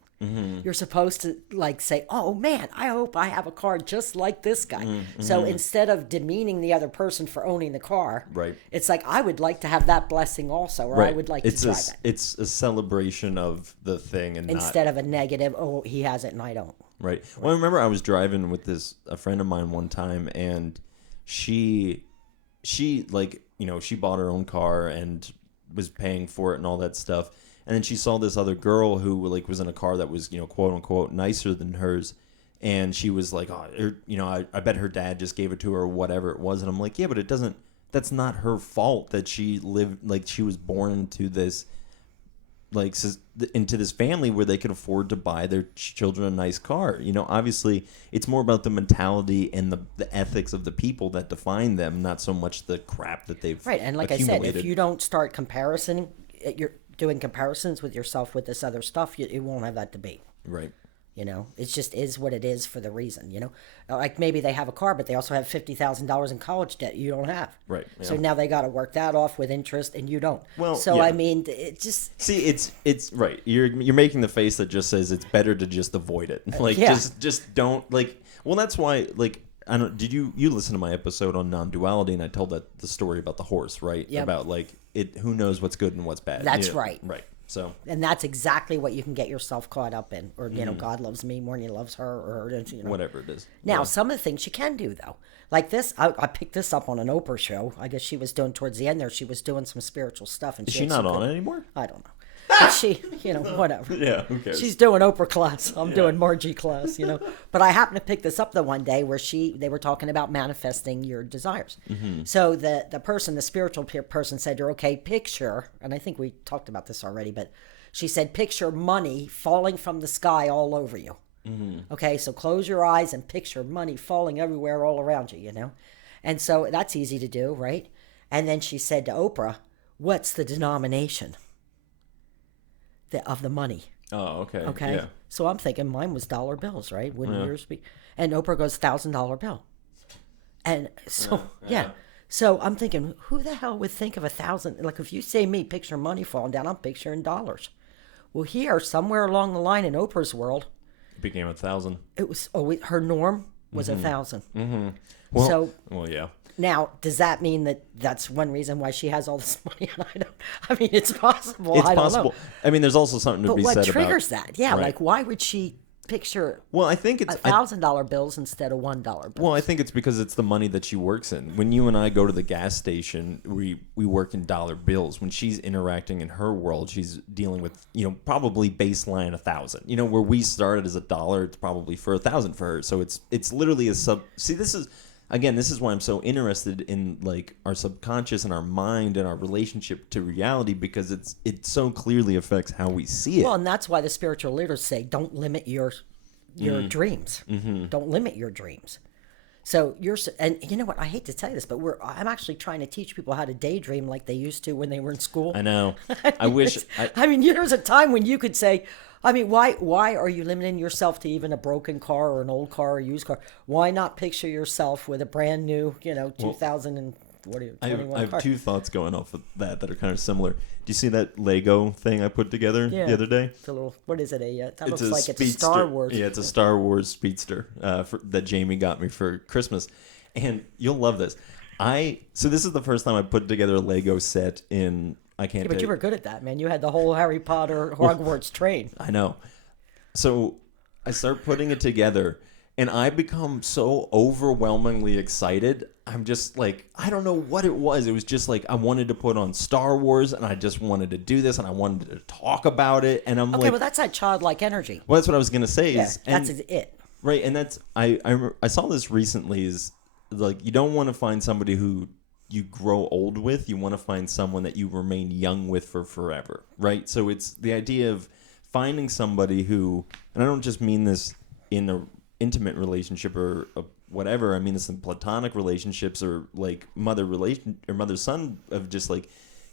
you're supposed to like say, oh man, I hope I have a car just like this guy. So instead of demeaning the other person for owning the car, Right. it's like, I would like to have that blessing also, or I would like to drive it. It's a celebration of the thing, and Instead of a negative, oh, he has it and I don't. Right. Well, I remember I was driving with a friend of mine one time, and she like, she bought her own car and was paying for it and all that stuff. And then she saw this other girl who like was in a car that was, quote unquote nicer than hers. And she was like, oh, I bet her dad just gave it to her or whatever it was. And I'm like, yeah, but that's not her fault that she lived, like she was born into this, like into this family where they could afford to buy their children a nice car. Obviously it's more about the mentality and the ethics of the people that define them, not so much the crap that they've right. And like I said, if you don't start you're doing comparisons with yourself with this other stuff, you won't have that debate. Right. It just is what it is for the reason, like maybe they have a car, but they also have $50,000 in college debt you don't have. Right. Yeah. So now they got to work that off with interest and you don't. Well, so yeah. I mean, it just see, it's right. You're making the face that just says it's better to just avoid it. Like yeah. just don't like. Well, that's why like. I don't. Did you listen to my episode on non-duality? And I told the story about the horse, right? Yep. About like who knows what's good and what's bad. That's right. Right. So. And that's exactly what you can get yourself caught up in, or God loves me more than he loves her, or whatever it is. Now, some of the things you can do though, like this, I picked this up on an Oprah show. I guess she was doing towards the end there. She was doing some spiritual stuff, and is she not on it anymore? I don't know. But she, whatever. Yeah, who cares? She's doing Oprah class. I'm doing Margie class, But I happened to pick this up the one day where they were talking about manifesting your desires. So the spiritual person said, "You're okay, picture," and I think we talked about this already, but she said, "Picture money falling from the sky all over you." Okay, so close your eyes and picture money falling everywhere all around you, And so that's easy to do, right? And then she said to Oprah, "What's the denomination of the money?" Oh, okay. Okay. Yeah. So I'm thinking mine was dollar bills, right? Wouldn't yours be? And Oprah goes $1,000 bill. And so, yeah. So I'm thinking, who the hell would think of 1,000? Like if you say me, picture money falling down, I'm picturing dollars. Well, here, somewhere along the line in Oprah's world, It became 1,000. it was, her norm was 1,000. Well, So yeah. now, does that mean that that's one reason why she has all this money? And I mean, it's possible. It's I don't possible. know. I mean, there's also something to But be what said about. triggers that? Yeah, Right. like why would she picture Well, I think it's. $1,000 bills instead of $1 bills? Well, I think it's because it's the money that she works in. When you and I go to the gas station, we work in dollar bills. When she's interacting in her world, she's dealing with probably baseline 1,000. Where we started as $1, it's probably for 1,000 for her. So it's literally a sub. See, this is why I'm so interested in like our subconscious and our mind and our relationship to reality, because it so clearly affects how we see it. Well, and that's why the spiritual leaders say, don't limit your dreams. Don't limit your dreams. So and you know what? I hate to tell you this, but I'm actually trying to teach people how to daydream like they used to when they were in school. I know. I wish. There was a time when you could say, why are you limiting yourself to even a broken car or an old car or a used car? Why not picture yourself with a brand new, 2021 I have car? two thoughts going off of that are kind of similar. Do you see that Lego thing I put together the other day? It's a little, what is it? That looks a like speedster. it's a Star Wars. Yeah, it's a Star Wars speedster that Jamie got me for Christmas. And you'll love this. So this is the first time I put together a Lego set in... But you were good at that, man. You had the whole Harry Potter Hogwarts train. I know. So I start putting it together, and I become so overwhelmingly excited. I'm just like, I don't know what it was. It was just like I wanted to put on Star Wars, and I just wanted to do this, and I wanted to talk about it. And I'm well, that's that childlike energy. Well, that's what I was gonna say. Yeah, that's it. Right, and that's I saw this recently. Is like you don't want to find somebody who you grow old with. You want to find someone that you remain young with for forever, right? So it's the idea of finding somebody who, and I don't just mean this in a intimate relationship or whatever. I mean this in platonic relationships or like mother-son, of just like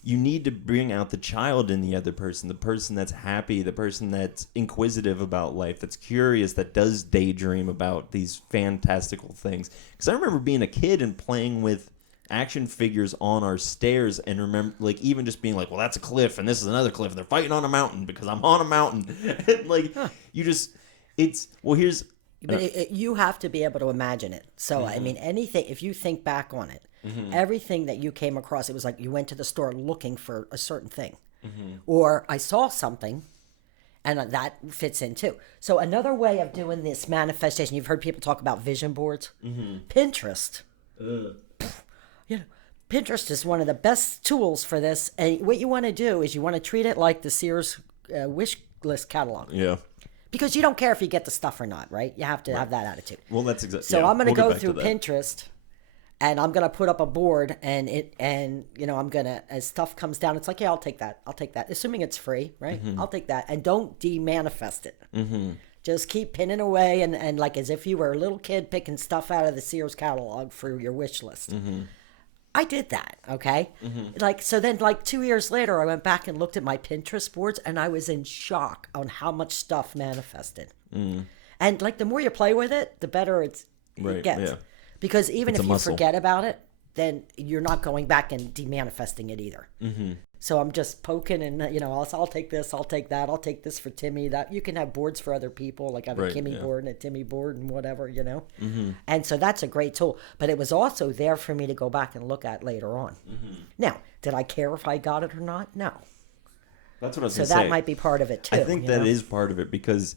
you need to bring out the child in the other person, the person that's happy, the person that's inquisitive about life, that's curious, that does daydream about these fantastical things. Because I remember being a kid and playing with action figures on our stairs, and remember, like, even just being like, well, that's a cliff and this is another cliff and they're fighting on a mountain because I'm on a mountain. And, like, you just, it's, well, here's... But you have to be able to imagine it. So, I mean, anything, if you think back on it, everything that you came across, it was like you went to the store looking for a certain thing. Or I saw something, and that fits in too. So another way of doing this manifestation, you've heard people talk about vision boards. Pinterest. You know, Pinterest is one of the best tools for this. And what you want to do is you want to treat it like the Sears wish list catalog. Yeah. Because you don't care if you get the stuff or not, right? You have to have that attitude. Well, that's exactly. So I'm going to go through Pinterest, and I'm going to put up a board, and you know, I'm going to, as stuff comes down, it's like, yeah, I'll take that, assuming it's free, right? I'll take that, and don't de-manifest it. Just keep pinning away, and like as if you were a little kid picking stuff out of the Sears catalog for your wish list. I did that, okay? Like, so then like 2 years later, I went back and looked at my Pinterest boards, and I was in shock on how much stuff manifested. And like the more you play with it, the better it gets. Yeah. Because even if you forget about it, then you're not going back and de-manifesting it either. So I'm just poking, and you know, I'll take this, I'll take that, I'll take this for Timmy. That you can have boards for other people, like I have a Kimmy board and a Timmy board and whatever, you know. And so that's a great tool. But it was also there for me to go back and look at later on. Now, did I care if I got it or not? No. That's what I was so going to say. So that might be part of it too. I think that is part of it, because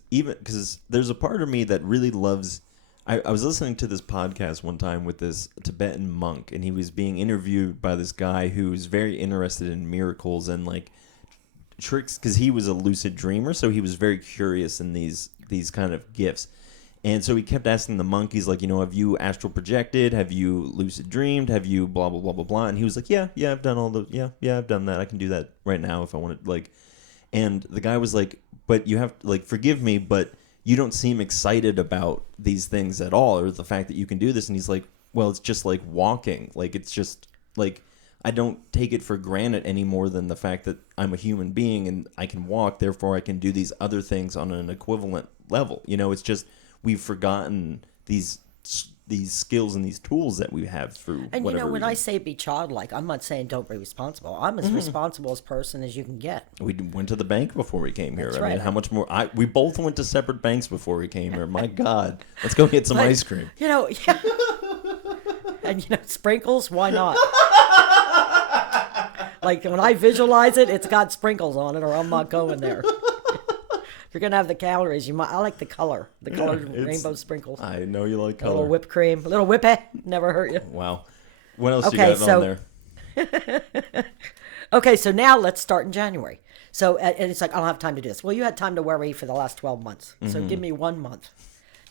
there's a part of me that really loves. I was listening to this podcast one time with this Tibetan monk, and he was being interviewed by this guy who was very interested in miracles and like tricks, because he was a lucid dreamer, so he was very curious in these kind of gifts. And so he kept asking the monk, he's like, you know, have you astral projected? Have you lucid dreamed? Have you blah, blah, blah, blah, blah? And he was like, yeah, I've done all the, yeah, I've done that. I can do that right now if I wanted, like. And the guy was like, but you have, like, forgive me, but you don't seem excited about these things at all, or the fact that you can do this. And he's like, well, it's just like walking. Like, it's just like, I don't take it for granted any more than the fact that I'm a human being and I can walk, therefore I can do these other things on an equivalent level. You know, it's just, we've forgotten these skills and these tools that we have through and whatever you know, when reason. I say be childlike, I'm not saying don't be responsible. I'm as responsible as person as you can get. We went to the bank before we came here. That's I right. mean, how much more? We both went to separate banks before we came here. My God, let's go get some ice cream. You know, yeah. And you know, sprinkles, why not? Like when I visualize it, it's got sprinkles on it, or I'm not going there. If you're gonna have the calories, you might. I like the colored rainbow sprinkles. I know you like color. A little whipped cream, a little whippy, never hurt you. Wow. What else you got on there? Okay, so now let's start in January. So and it's like, I don't have time to do this. Well, you had time to worry for the last 12 months. So give me 1 month.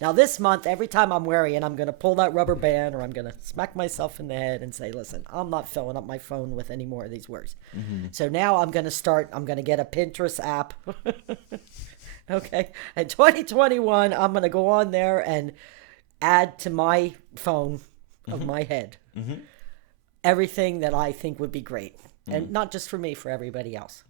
Now this month, every time I'm worrying, I'm gonna pull that rubber band, or I'm gonna smack myself in the head and say, listen, I'm not filling up my phone with any more of these worries. So now I'm gonna get a Pinterest app. Okay, in 2021, I'm going to go on there and add to my phone of my head everything that I think would be great. And not just for me, for everybody else.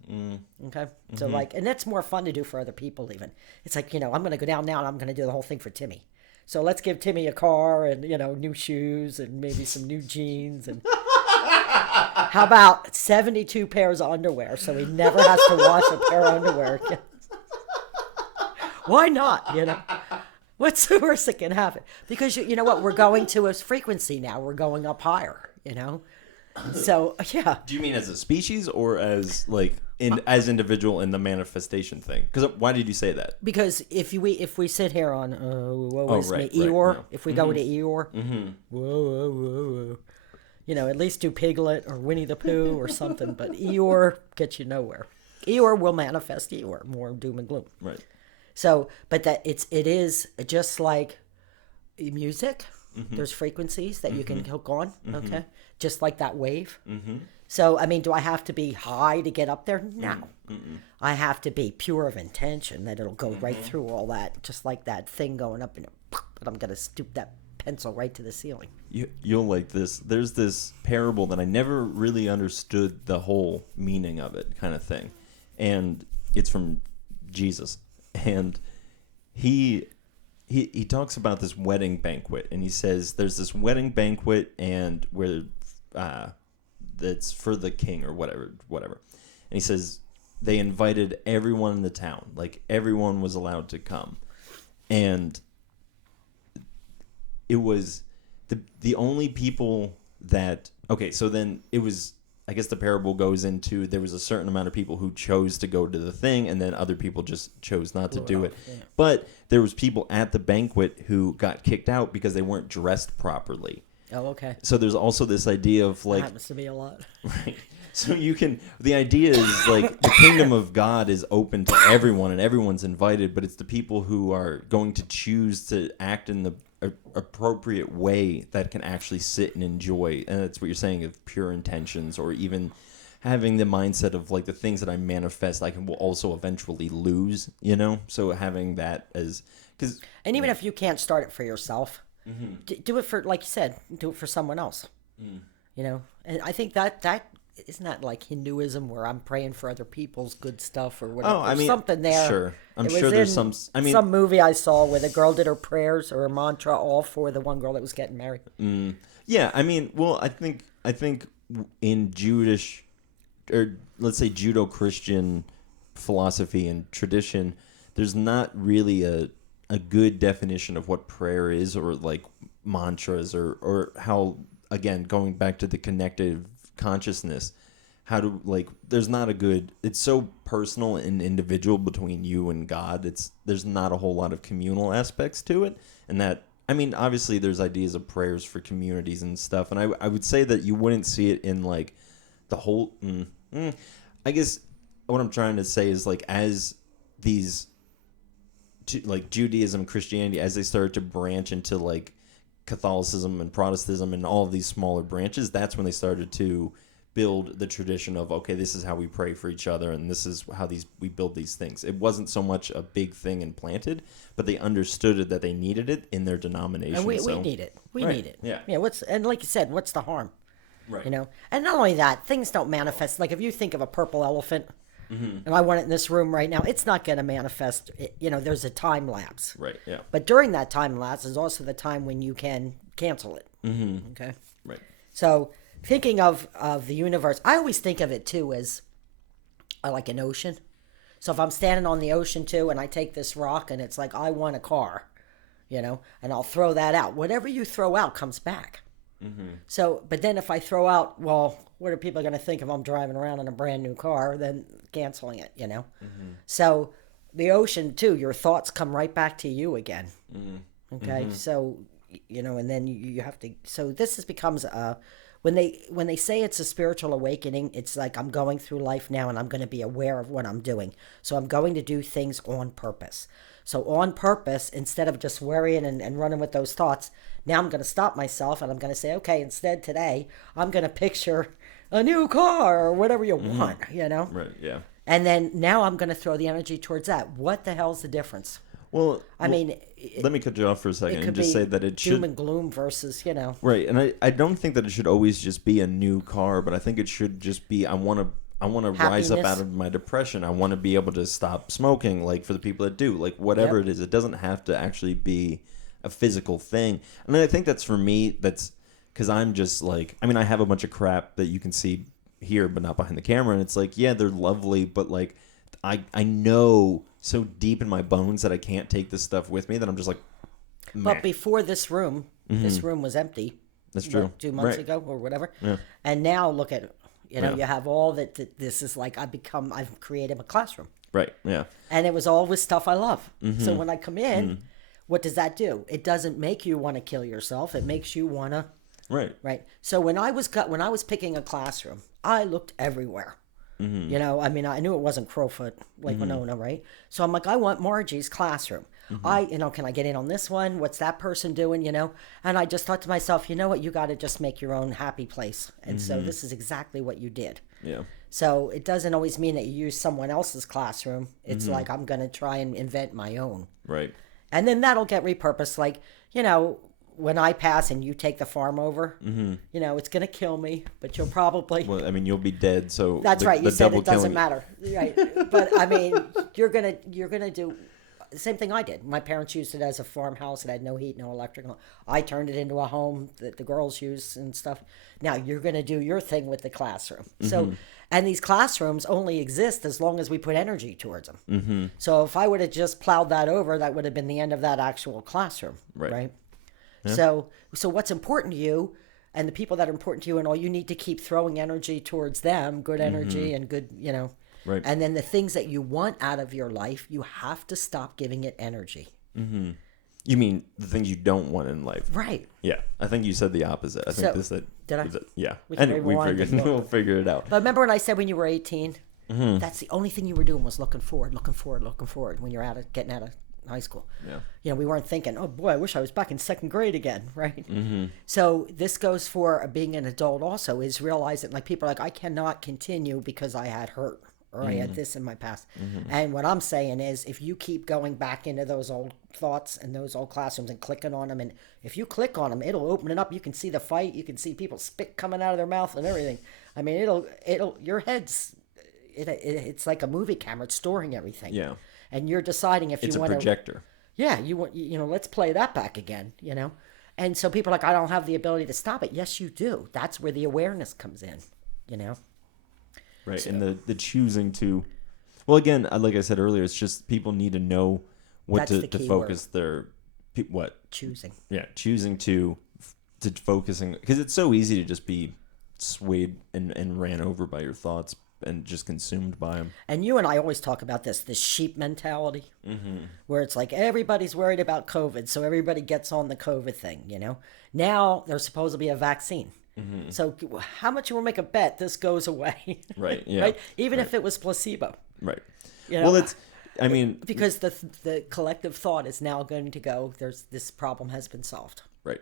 Okay? So like, and that's more fun to do for other people even. It's like, you know, I'm going to go down now and I'm going to do the whole thing for Timmy. So let's give Timmy a car and, you know, new shoes and maybe some new jeans. And how about 72 pairs of underwear so he never has to wash a pair of underwear again? Why not, you know? What's the worst that can happen? Because, you know what, we're going to a frequency now. We're going up higher, you know? So, yeah. Do you mean as a species or as, like, as individual in the manifestation thing? Because why did you say that? Because if we sit here on, right, Eeyore, no. if we go to Eeyore, whoa. You know, at least do Piglet or Winnie the Pooh or something. But Eeyore gets you nowhere. Eeyore will manifest Eeyore, more doom and gloom. Right. So, but that it is just like music. There's frequencies that you can hook on, okay? Just like that wave. So, I mean, do I have to be high to get up there? No. I have to be pure of intention that it'll go right through all that, just like that thing going up, and but I'm going to stoop that pencil right to the ceiling. You'll like this. There's this parable that I never really understood the whole meaning of it, kind of thing, and it's from Jesus, and he talks about this wedding banquet, and he says there's this wedding banquet, and where that's for the king or whatever, and he says they invited everyone in the town, like everyone was allowed to come, and it was the only people that, okay, so then it was, I guess the parable goes into, there was a certain amount of people who chose to go to the thing, and then other people just chose not to do it. Yeah. But there was people at the banquet who got kicked out because they weren't dressed properly. Oh, okay. So there's also this idea of like... That happens to be a lot. Right. So the idea is like the kingdom of God is open to everyone and everyone's invited, but it's the people who are going to choose to act in the appropriate way that can actually sit and enjoy. And that's what you're saying, of pure intentions, or even having the mindset of like the things that I manifest I will also eventually lose, So having that as... And even if you can't start it for yourself, do it for, like you said, do it for someone else. And I think that isn't that like Hinduism, where I'm praying for other people's good stuff or whatever? Oh, I mean, something there. Sure, I'm sure there's some. I mean, some movie I saw where the girl did her prayers or her mantra all for the one girl that was getting married. Yeah, I mean, well, I think in Jewish, or let's say Judeo-Christian philosophy and tradition, there's not really a good definition of what prayer is, or like mantras, or how, again, going back to the connective consciousness, how to, like, there's not a good, it's so personal and individual between you and God. There's not a whole lot of communal aspects to it. And that, I mean, obviously there's ideas of prayers for communities and stuff. And I would say that you wouldn't see it in like the whole, I guess what I'm trying to say is, like, as these, like Judaism, Christianity, as they started to branch into like Catholicism and Protestantism and all of these smaller branches, that's when they started to build the tradition of, okay, this is how we pray for each other, and this is how we build these things. It wasn't so much a big thing and planted, but they understood it, that they needed it in their denomination. And we need it. We need it. Yeah. Yeah. And like you said, what's the harm? Right. And not only that, things don't manifest. Like if you think of a purple elephant, and I want it in this room right now, it's not going to manifest. There's a time lapse. Right, yeah. But during that time lapse is also the time when you can cancel it. Okay? Right. So thinking of the universe, I always think of it too as like an ocean. So if I'm standing on the ocean too, and I take this rock and it's like, I want a car, and I'll throw that out. Whatever you throw out comes back. So, but then if I throw out, well, what are people going to think if I'm driving around in a brand new car? Then canceling it, So the ocean too, your thoughts come right back to you again. Okay. So, and then you have to, so this becomes when they say it's a spiritual awakening, it's like, I'm going through life now and I'm going to be aware of what I'm doing. So I'm going to do things on purpose. So on purpose, instead of just worrying and running with those thoughts, now I'm going to stop myself and I'm going to say, okay, instead today, I'm going to picture a new car or whatever you want, Right, yeah. And then now I'm going to throw the energy towards that. What the hell's the difference? Well, I mean, let me cut you off for a second and just say that it should... doom and gloom versus, Right, and I don't think that it should always just be a new car, but I think it should just be, I want to rise up out of my depression. I want to be able to stop smoking, like, for the people that do. Like, whatever it is, it doesn't have to actually be a physical thing. And I think that's, for me, that's because I'm just like, I mean, I have a bunch of crap that you can see here but not behind the camera, and it's like, yeah, they're lovely, but like, I know so deep in my bones that I can't take this stuff with me that I'm just like, meh. But before this room was empty. That's true. 2 months ago or whatever. Yeah. And now look at, you have all that. This is like, I've created a classroom. Right. Yeah. And it was all with stuff I love. So when I come in, what does that do? It doesn't make you want to kill yourself. It makes you want to. Right. Right. So when I was picking a classroom, I looked everywhere. I mean, I knew it wasn't Crowfoot, like Winona, right? So I'm like, I want Margie's classroom. Can I get in on this one? What's that person doing, And I just thought to myself, you know what? You got to just make your own happy place. And so this is exactly what you did. Yeah. So it doesn't always mean that you use someone else's classroom. It's like, I'm going to try and invent my own. Right. And then that'll get repurposed. Like, when I pass and you take the farm over, it's going to kill me, but you'll probably. Well, I mean, you'll be dead, so That's right. You said it doesn't you. matter, right? But I mean, you're gonna do the same thing I did. My parents used it as a farmhouse. It had no heat, no electric. I turned it into a home that the girls use and stuff. Now you're gonna do your thing with the classroom. So, and these classrooms only exist as long as we put energy towards them. So if I would have just plowed that over, that would have been the end of that actual classroom, right? Yeah. So what's important to you, and the people that are important to you, and all you need to keep throwing energy towards them, good energy and good, Right. And then the things that you want out of your life, you have to stop giving it energy. You mean the things you don't want in life? Right. Yeah, I think you said the opposite. I think did I? Yeah. We'll figure it out. But remember when I said when you were 18, that's the only thing you were doing was looking forward when you're getting out of high school. Yeah. We weren't thinking, oh boy, I wish I was back in second grade again, right? So this goes for being an adult also, is realizing, like, people are like, I cannot continue because I had hurt or I had this in my past. And what I'm saying is, if you keep going back into those old thoughts and those old classrooms and clicking on them, and if you click on them, it'll open it up. You can see the fight. You can see people spit coming out of their mouth and everything. I mean, your head's, it's like a movie camera. It's storing everything. Yeah. And you're deciding if you want to. It's a projector. Yeah, you want, let's play that back again, And so people are like, I don't have the ability to stop it. Yes, you do. That's where the awareness comes in, Right, So, and the choosing to, well, again, like I said earlier, it's just people need to know what That's the to key focus their, what? choosing. Yeah, choosing to focusing, because it's so easy to just be swayed and ran over by your thoughts and just consumed by them. And you and I always talk about this sheep mentality, where it's like everybody's worried about COVID, so everybody gets on the COVID thing, Now there's supposed to be a vaccine. So how much you will make a bet this goes away? Right, yeah. Right? Even if it was placebo. Right. Well, it's, I mean... Because the collective thought is now going to go, this problem has been solved. Right.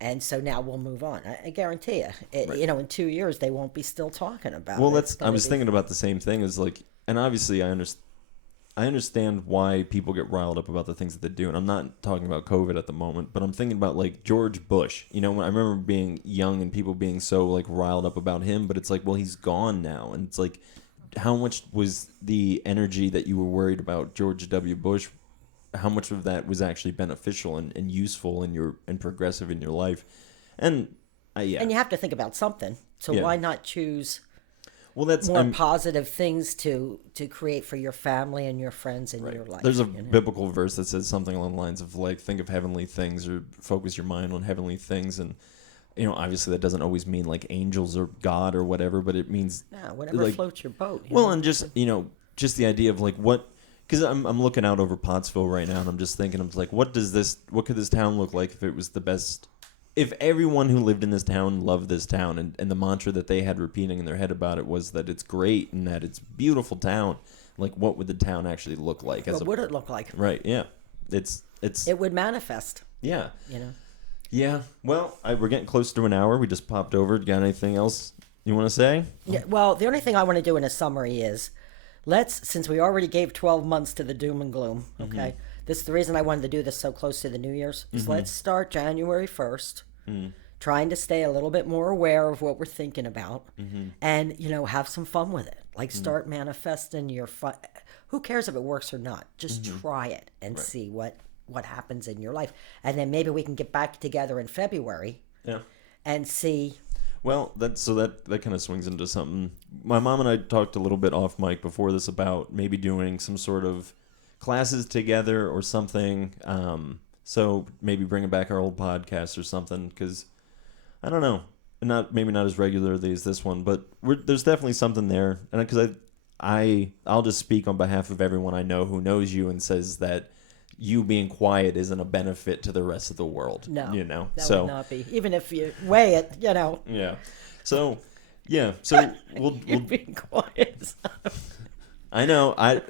And so now we'll move on. I guarantee you. Right. In 2 years, they won't be still talking about it. Well, I was thinking about the same thing. Is like, and obviously I understand why people get riled up about the things that they do. And I'm not talking about COVID at the moment, but I'm thinking about, like, George Bush. When I remember being young and people being so, like, riled up about him, but it's like, well, he's gone now. And it's like, how much was the energy that you were worried about George W. Bush, how much of that was actually beneficial and useful and progressive in your life? And yeah. And you have to think about something. So why not choose that's more positive things to create for your family and your friends in your life? There's a biblical verse that says something along the lines of, like, think of heavenly things or focus your mind on heavenly things. And obviously that doesn't always mean like angels or God or whatever, but it means whatever, like, floats your boat. And just just the idea of, like, what. Because I'm looking out over Pottsville right now, and I'm just thinking, I'm like, what could this town look like if it was the best? If everyone who lived in this town loved this town, and the mantra that they had repeating in their head about it was that it's great and that it's a beautiful town, like, what would the town actually look like? What would it look like? Right, yeah. It would manifest. Yeah. Yeah, well, we're getting close to an hour. We just popped over. Got anything else you want to say? Yeah, well, the only thing I want to do in a summary is, since we already gave 12 months to the doom and gloom, okay? This is the reason I wanted to do this so close to the New Year's, is let's start January 1st, trying to stay a little bit more aware of what we're thinking about, and, have some fun with it. Like, start manifesting your fun. Who cares if it works or not? Just try it and see what happens in your life. And then maybe we can get back together in February and see... Well, that kind of swings into something. My mom and I talked a little bit off mic before this about maybe doing some sort of classes together or something. So maybe bringing back our old podcast or something, because I don't know, maybe not as regularly as this one, but there's definitely something there. And because I'll just speak on behalf of everyone I know who knows you and says that you being quiet isn't a benefit to the rest of the world. No, that would not be. Even if you weigh it, Yeah. So, yeah. So we'll being quiet. I know. I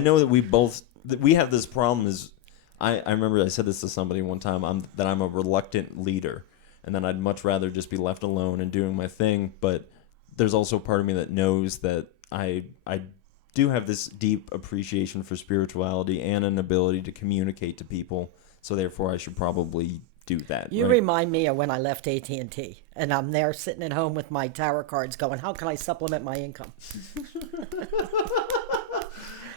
know that we have this problem. I remember I said this to somebody one time. I'm a reluctant leader, and then I'd much rather just be left alone and doing my thing. But there's also a part of me that knows that I do have this deep appreciation for spirituality and an ability to communicate to people. So therefore, I should probably do that. You right? remind me of when I left AT&T, and I'm there sitting at home with my tower cards going, how can I supplement my income?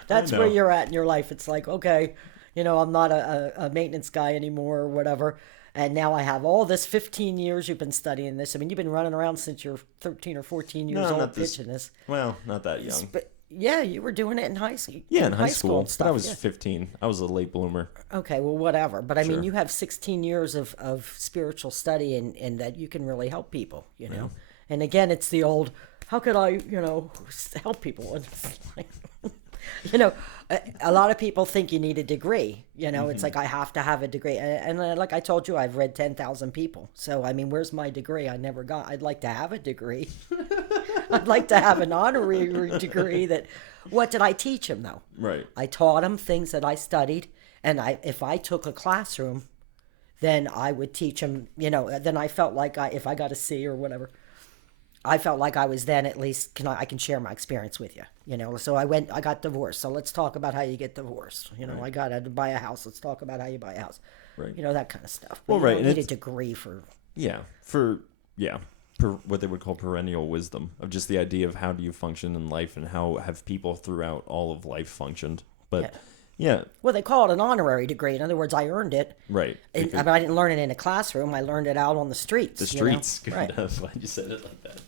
That's where you're at in your life. It's like, okay, I'm not a maintenance guy anymore or whatever. And now I have all this 15 years you've been studying this. I mean, you've been running around since you're 13 or 14 years old pitching this. Well, not that young. But yeah, you were doing it in high school. Yeah, in high school. And stuff. But I was 15. I was a late bloomer. Okay, well, whatever. But I Sure. mean, you have 16 years of spiritual study and that you can really help people, Yeah. And again, it's the old, how could I, help people? And it's like, a lot of people think you need a degree. It's like I have to have a degree. And like I told you, I've read 10,000 people. So, I mean, where's my degree? I never got. I'd like to have a degree. I'd like to have an honorary degree what did I teach him, though? Right. I taught him things that I studied. And if I took a classroom, then I would teach him, then I felt like if I got a C or whatever, I felt like I was then at least I can share my experience with you, So I got divorced. So let's talk about how you get divorced. Right. I had to buy a house. Let's talk about how you buy a house. Right. That kind of stuff. But Well, right. You don't need a degree for. Yeah. What they would call perennial wisdom of just the idea of how do you function in life and how have people throughout all of life functioned. But yeah. Well, they call it an honorary degree. In other words, I earned it. Right. I didn't learn it in a classroom. I learned it out on the streets. The streets. Right. That's why you said it like that.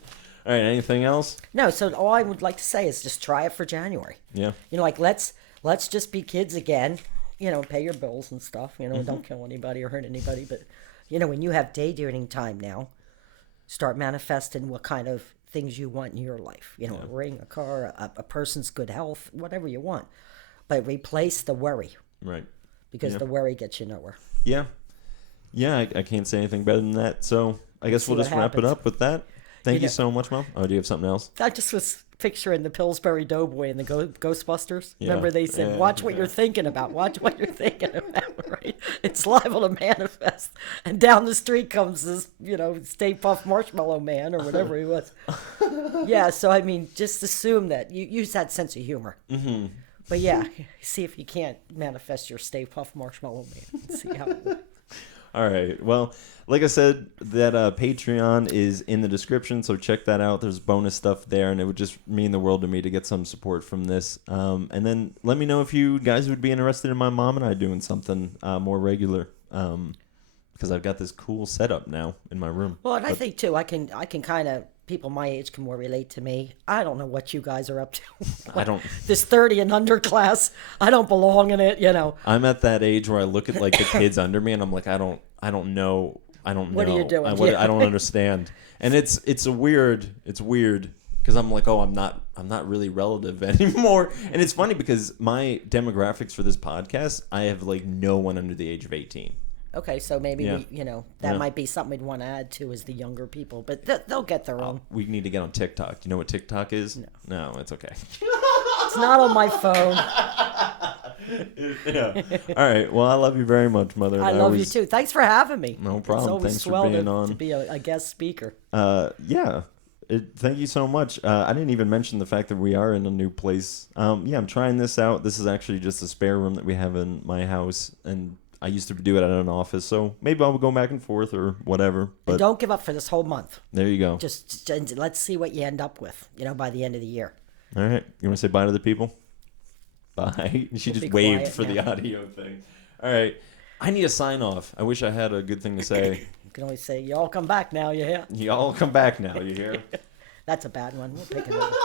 All right. Anything else? No. So all I would like to say is just try it for January. Yeah. Let's just be kids again. Pay your bills and stuff. Don't kill anybody or hurt anybody. But when you have daydreaming time now, start manifesting what kind of things you want in your life. A ring, a car, a person's good health, whatever you want. But replace the worry. Right. Because the worry gets you nowhere. Yeah. Yeah, I can't say anything better than that. So I guess we'll just wrap it up with that. Thank you so much, Mom. Oh, do you have something else? I just was picturing the Pillsbury Doughboy and the Ghostbusters. Yeah. Remember they said, watch what you're thinking about. Watch what you're thinking about, right? It's liable to manifest. And down the street comes this, Stay Puft Marshmallow Man or whatever he was. Yeah, so I mean, just assume that. You use that sense of humor. Mm-hmm. But yeah, see if you can't manifest your Stay Puft Marshmallow Man. See how it works. All right. Well, like I said, that Patreon is in the description, so check that out. There's bonus stuff there, and it would just mean the world to me to get some support from this. And then let me know if you guys would be interested in my mom and I doing something more regular, because I've got this cool setup now in my room. Well, and I think too, I can kind of. People my age can more relate to me. I don't know what you guys are up to. I don't. This 30 and under class, I don't belong in it. I'm at that age where I look at like the kids under me, and I'm like, I don't know. What are you doing? I don't understand. And it's weird because I'm like, oh, I'm not really relative anymore. And it's funny because my demographics for this podcast, I have like no one under the age of 18. Okay, so maybe that might be something we'd want to add to is the younger people, but they'll get their own. We need to get on TikTok. Do you know what TikTok is? No, it's okay. It's not on my phone. Yeah. All right. Well, I love you very much, Mother. I love you too. Thanks for having me. No problem. It's always Thanks swell for being on. to be a guest speaker. Yeah. Thank you so much. I didn't even mention the fact that we are in a new place. I'm trying this out. This is actually just a spare room that we have in my house, and I used to do it at an office, so maybe I'll go back and forth or whatever. But and don't give up for this whole month. There you go. Just let's see what you end up with, by the end of the year. All right. You want to say bye to the people? Bye. She just waved for the audio thing. All right. I need a sign off. I wish I had a good thing to say. You can always say, y'all come back now, you hear? Y'all come back now, you hear? That's a bad one. We'll pick another.